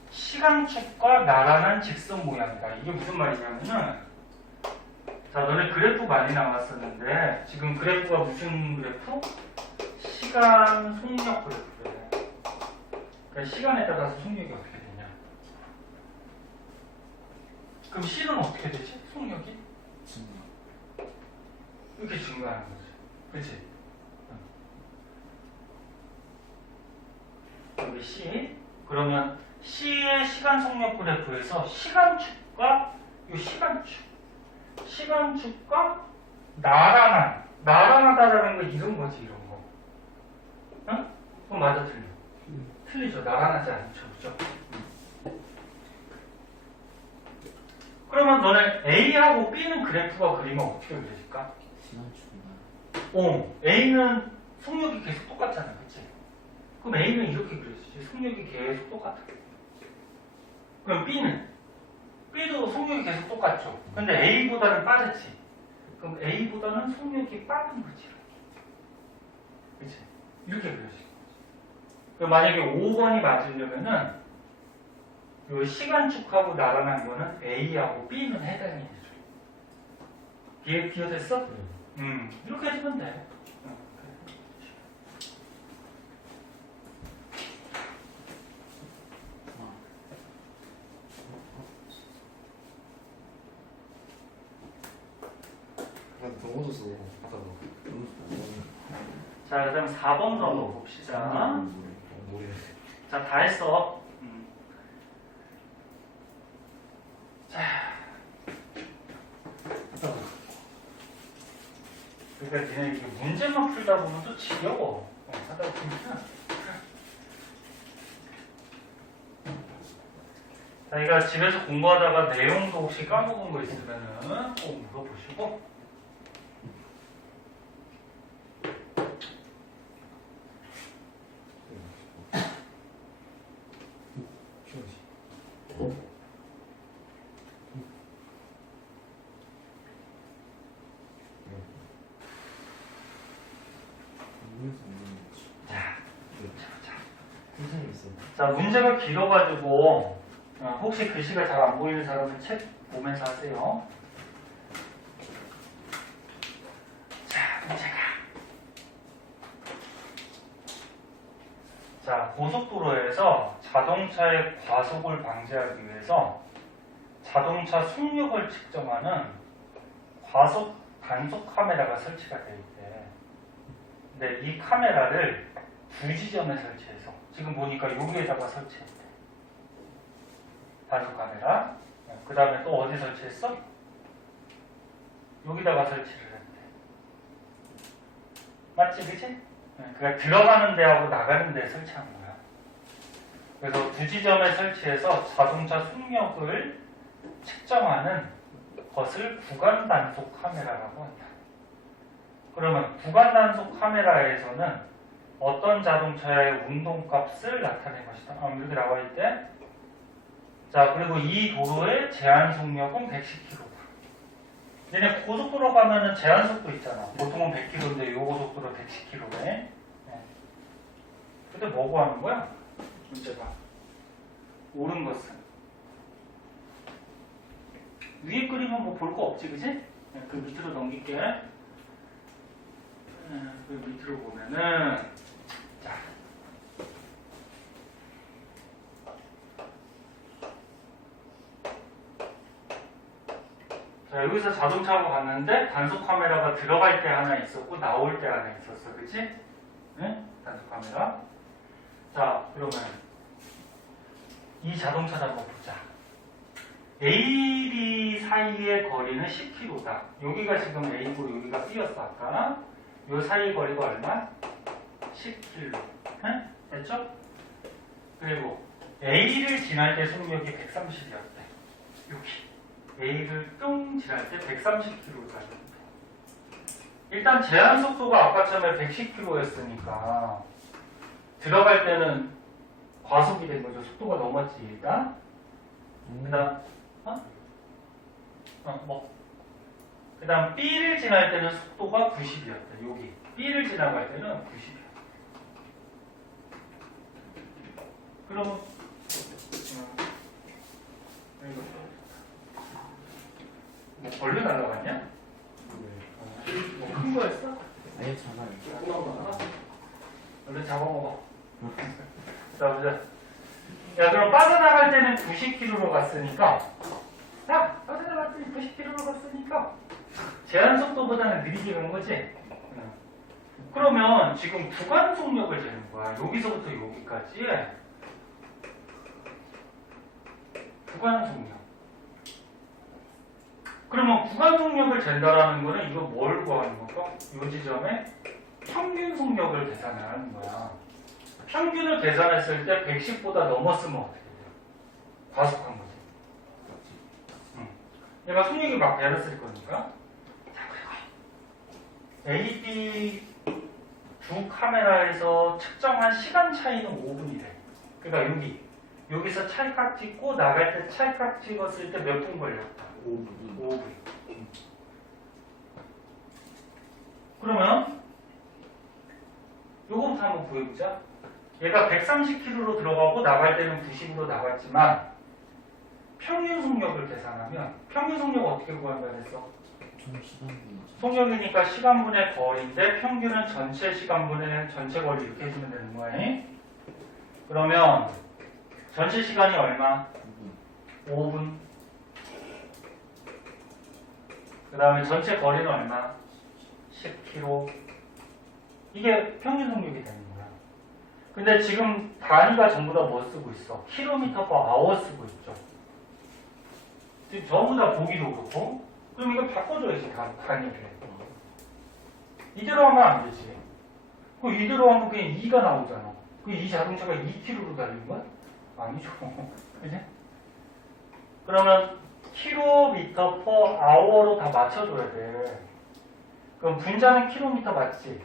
시간축과 나란한 직선 모양이다. 이게 무슨 말이냐면은 자, 너네 그래프 많이 나왔었는데 지금 그래프가 무슨 그래프? 시간 속력 그래프래. 그러니까 시간에 따라서 속력이 어떻게 되냐. 그럼 C는 어떻게 되지? 속력이? 이렇게 증가하는 거지. 그치? 여기 C. 그러면 C의 시간 속력 그래프에서 시간축과 이 시간축과 나란하다라는 거 이런 거지, 이런 거. 응? 그럼 맞아, 틀려? 틀리죠. 나란하지 않죠, 그죠? 그러면 너네 A하고 B는 그래프가 그리면 어떻게 그려질까? A는 속력이 계속 똑같잖아, 그치? 그럼 A는 이렇게 그려지지. 속력이 계속 똑같아. 그럼 B도 속력이 계속 똑같죠. 근데 A보다는 빠르지. 그럼 A보다는 속력이 빠른 거지. 그치? 이렇게 그려지는 거지. 그럼 만약에 5번이 맞으려면은 요 시간축하고 나란한 거는 A하고 B는 해당이 되죠. 이해됐어? 이렇게 해주면 돼. 넘어졌어. 하다 보고. 자, 그다음 4번 넘어봅시다. 자, 다 했어. 자, 그러니까 니네 이게 문제만 풀다 보면 또 지겨워. 하다 보면. 자기가 집에서 공부하다가 내용도 혹시 까먹은 거 있으면은 꼭 물어보시고. 자, 문제가 길어가지고 혹시 글씨가 잘 안 보이는 사람은 책 보면서 하세요. 자, 문제가. 자, 고속도로에서 자동차의 과속을 방지하기 위해서 자동차 속력을 측정하는 과속 단속 카메라가 설치가 되어 있대. 근데 이 카메라를 두 지점에 설치해서 지금 보니까 여기에다가 설치했대. 단속 카메라. 그 다음에 또 어디 설치했어? 여기다가 설치를 했대. 맞지, 그치? 그러니까 들어가는 데하고 나가는 데에 설치한 거야. 그래서 두 지점에 설치해서 자동차 속력을 측정하는 것을 구간 단속 카메라라고 한다. 그러면 구간 단속 카메라에서는 어떤 자동차의 운동값을 나타낸 것이다. 이렇게 나와 있대. 자, 그리고 이 도로의 제한 속력은 110km다. 얘네 고속도로 가면은 제한 속도 있잖아. 보통은 100km인데 이 고속도로 110km네. 네. 근데 뭐 구하는 거야? 문제가. 옳은 것은. 위에 그리면 뭐 볼 거 없지, 그치? 네, 그 밑으로 넘길게. 그 밑으로 보면은, 자. 자, 여기서 자동차로 갔는데 단속 카메라가 들어갈 때 하나 있었고 나올 때 하나 있었어. 그치? 네? 단속 카메라. 자, 그러면 이 자동차를 한번 보자. A, B 사이의 거리는 10km다. 여기가 지금 A고 여기가 B였어, 아까. 요 사이 거리가 얼마? 10km. 네? 됐죠? 그리고 A를 지날 때 속력이 130이었대. 여기. A를 뿅 지날 때 130km가 돼. 일단 제한 속도가 아까 처음에 110km였으니까 들어갈 때는 과속이 된 거죠. 속도가 넘었지, 일단. 그 다음, 그 다음 B를 지날 때는 속도가 90이었다. 여기. B를 지나갈 때는 90이었다. 그러면, 뭐 벌레 날라갔냐? 뭐 큰 거였어? 아니요, 작아요. 조그만 거 하나? 얼른 잡아먹어. 자, 보자. 야, 그럼 빠져나갈 때는 90km로 갔으니까, 자, 빠져나갈 때는 90km로 갔으니까, 제한 속도보다는 느리게 간 거지? 그러면 지금 구간 속력을 재는 거야. 여기서부터 여기까지 구간 속력. 그러면 구간 속력을 잰다라는 거는 이거 뭘 구하는 거죠? 이 지점에 평균 속력을 계산하는 거야. 평균을 계산했을 때 110보다 넘었으면 어떻게 돼요? 과속한 거지. 얘가 속력이 막 내렸을 거니까. 자, 그리고 A, B 두 카메라에서 측정한 시간 차이는 5분이래. 그러니까 여기서 찰칵 찍고 나갈 때 찰칵 찍었을 때 몇 분 걸렸다? 5분. 그러면 요거부터 한번 보여보자. 얘가 130km로 들어가고 나갈 때는 90으로 나갔지만 평균 속력을 계산하면 평균 속력 어떻게 구한다 그랬어? 속력이니까 시간분의 거리인데 평균은 전체 시간분의 전체 거리 이렇게 해주면 되는 거야. 그러면 전체 시간이 얼마? 5분. 그 다음에 전체 거리는 얼마? 10km. 이게 평균 속력이 되는 거야. 근데 지금 단위가 전부 다 뭐 쓰고 있어? km/h 쓰고 있죠. 지금 전부 다 보기도 그렇고. 그럼 이걸 바꿔줘야지, 단위를. 이대로 하면 안 되지. 이대로 하면 그냥 2가 나오잖아. 이 자동차가 2km로 달린 거야? 아니죠. 그지? 그러면 km/h로 다 맞춰줘야 돼. 그럼 분자는 km 맞지?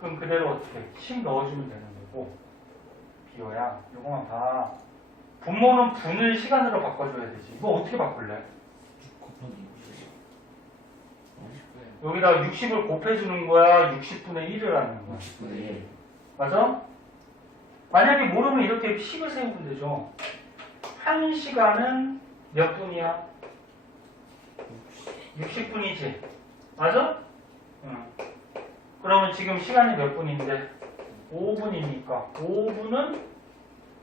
그럼 그대로 어떻게? 10 넣어주면 되는 거고. 비호야, 요거만 봐. 분모는 분을 시간으로 바꿔줘야 되지. 이거 어떻게 바꿀래? 여기다 60을 곱해주는 거야? 60분의 1을 하는 거야? 60분의 1. 맞아? 만약에 모르면 이렇게 식을 세우면 되죠. 1시간은 몇 분이야? 60분이지. 맞아? 응. 그러면 지금 시간이 몇 분인데? 5분이니까 5분은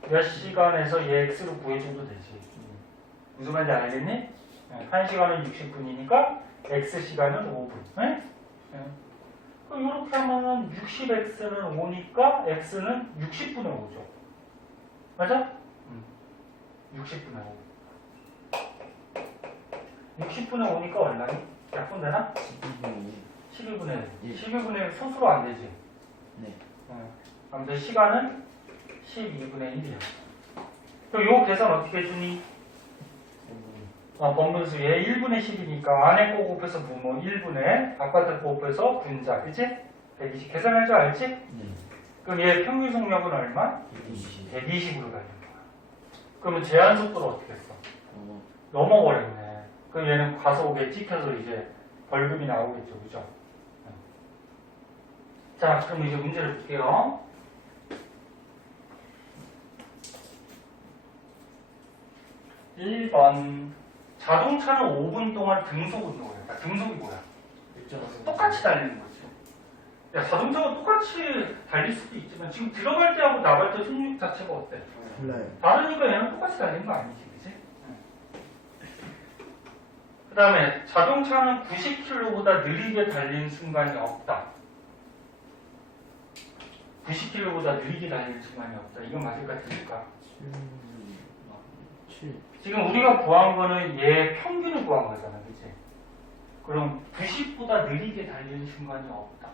몇 시간에서 얘 x로 구해줘도 되지. 무슨 말인지 알겠니? 1시간은 60분이니까 x시간은 5분. 네? 그럼 이렇게 하면은 60x는 5니까 x는 60분의 5죠. 맞아? 60분의 5. 60분의 5니까 얼마니? 약분되나? 12분의 1. 12분의 1 소수로 안 되지? 네. 아무튼 시간은 12분의 1이야. 그럼 요 계산 어떻게 해주니? 번분수 얘 1분의 10이니까 안에 거 곱해서 분모 1분의 바깥에 거 곱해서 분자. 그치? 120 계산할 줄 알지? 네. 그럼 얘 평균 속력은 얼마? 120으로 달린 거야. 그러면 제한 속도를 어떻게 했어? 넘어버렸네. 그럼 얘는 과속에 찍혀서 이제 벌금이 나오겠죠. 그죠? 자, 그럼 이제 문제를 볼게요. 1번. 자동차는 5분 동안 등속 운동을 해. 등속이 뭐야? 똑같이 달리는 거지. 야, 자동차가 똑같이 달릴 수도 있지만 지금 들어갈 때하고 나갈 때 속력 자체가 어때? 다르니까 얘는 똑같이 달리는 거 아니지, 그치? 그 다음에 자동차는 90km보다 느리게 달리는 순간이 없다. 90km보다 느리게 달리는 순간이 없다. 이건 맞을까 틀릴까? 7. 지금 우리가 구한 거는 얘 평균을 구한 거잖아, 그치? 그럼 90보다 느리게 달리는 순간이 없다.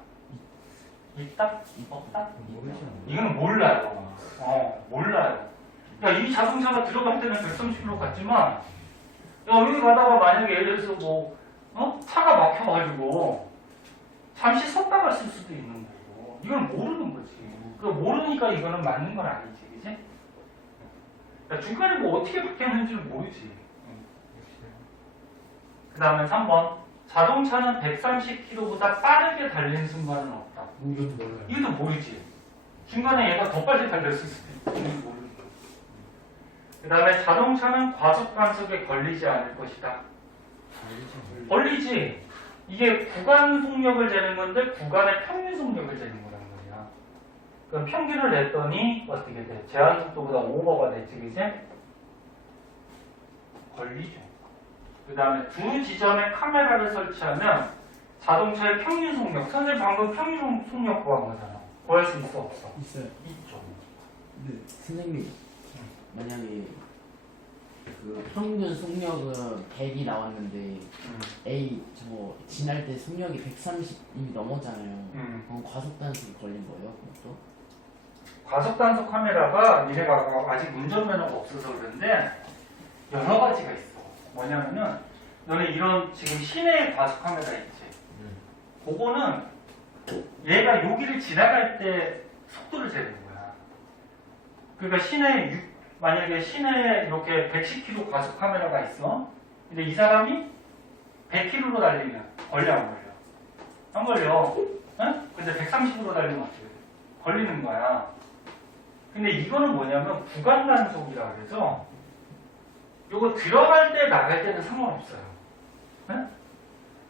있다? 없다? 이건 몰라요. 몰라요. 야, 이 자동차가 들어갈 때는 130km 갔지만, 야, 여기 가다가 만약에 예를 들어서 뭐, 차가 막혀가지고, 잠시 섰다 갔을 수도 있는 거고, 이건 모르는 거지. 모르니까 이거는 맞는 건 아니지, 그치? 중간에 뭐 어떻게 바뀌었는지는 모르지. 그 다음에 3번. 자동차는 130km보다 빠르게 달리는 순간은 없다. 이것도 몰라요. 이것도 모르지. 중간에 얘가 더 빨리 달렸을 수도 있지. 모르는 거. 그 다음에 자동차는 과속 간섭에 걸리지 않을 것이다. 걸리지. 이게 구간 속력을 재는 건데 구간의 평균 속력을 재는 거란 말이야. 그럼 평균을 냈더니 어떻게 돼? 제한 속도보다 오버가 됐지, 그지? 걸리죠. 그 다음에 두 지점에 카메라를 설치하면 자동차의 평균 속력. 선생님 방금 평균 속력 구한 거잖아. 구할 수 있어 없어? 있어요. 있죠. 네. 선생님 만약에 그 평균 속력은 100이 나왔는데 A 저 지날 때 속력이 130이 넘었잖아요. 그럼 과속 단속이 걸린 거예요, 그것도? 과속 단속 카메라가 니네가 아직 운전면허가 없어서 그런데 여러 가지가 있어. 뭐냐면은 너네 이런 지금 시내 과속 카메라 있지. 그거는 얘가 여기를 지나갈 때 속도를 재는 거야. 그러니까 만약에 시내에 이렇게 110km 과속 카메라가 있어. 근데 이 사람이 100km로 달리면 걸려 안 걸려? 안 걸려. 응? 근데 130으로 달리면 어떻게 돼? 걸리는 거야. 근데 이거는 뭐냐면 구간 단속이라 그러죠. 요거 들어갈 때 나갈 때는 상관없어요. 응?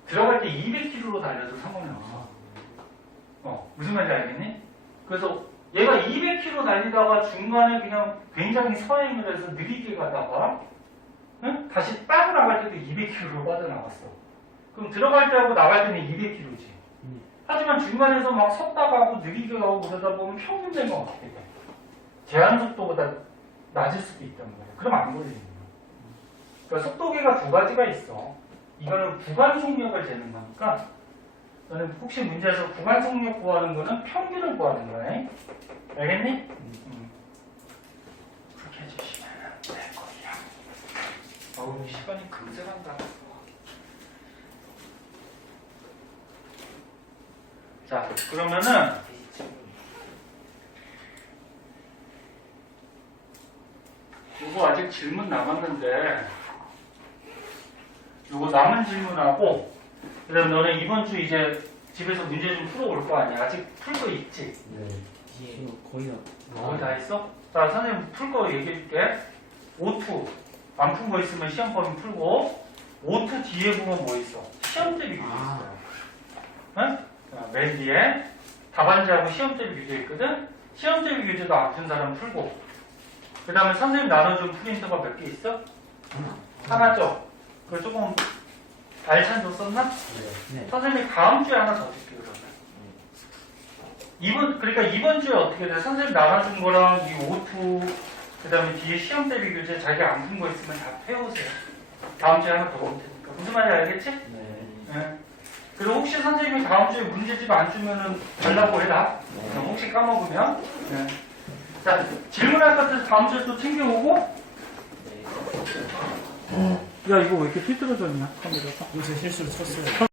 들어갈 때 200km로 달려도 상관이 없어. 무슨 말인지 알겠니? 그래서 얘가 200km 달리다가 중간에 그냥 굉장히 서행을 해서 느리게 가다가 응? 다시 빠져나갈 때도 200km로 빠져나갔어. 그럼 들어갈 때하고 나갈 때는 200km지. 하지만 중간에서 막 섰다가 하고 느리게 가고 그러다 보면 평균 되면 어떻게 돼? 제한 속도보다 낮을 수도 있다는 거예요. 그럼 안 걸리는 거예요. 그러니까 속도계가 두 가지가 있어. 이거는 구간 속력을 재는 거니까 너는 혹시 문제에서 구간 속력 구하는 거는 평균을 구하는 거야. 알겠니? 그렇게 해주시면 될 거야. 어우, 시간이 금세 간다. 자, 그러면은 이거 아직 질문 남았는데 요거 남은 질문하고 그다음 너는 이번 주 이제 집에서 문제 좀 풀어올 거 아니야. 아직 풀 거 있지? 네. 이거 거의 다 거의 다 했어? 자, 선생님 풀 거 얘기해 줄게. O2 안 푼 거 있으면 시험 범위 풀고 O2 뒤에 보면 뭐 있어? 시험 대비 규제 있어요. 응? 자, 맨 뒤에 답안지하고 시험 대비 규제 있거든? 시험 대비 규제도 안 푼 사람 풀고 그 다음에 선생님 나눠준 프린터가 몇 개 있어? 하나죠? 그거 조금 알찬 줬었나? 네. 선생님이 다음 주에 하나 더 줄게 그러면. 그러니까 이번 주에 어떻게 돼? 선생님 나눠준 거랑 이 O2 그 다음에 뒤에 시험 대비 교재 자기 안 푼 거 있으면 다 태우세요. 다음 주에 하나 더 올 테니까. 무슨 말인지 알겠지? 네. 그리고 혹시 선생님이 다음 주에 문제집 안 주면은 달라고 해라. 그럼 혹시 까먹으면. 네. 자, 질문할 것 같아서 다음 주에 또 챙겨오고. 야, 이거 왜 이렇게 삐뚤어졌냐? 카메라가. 요새 실수를 쳤어요.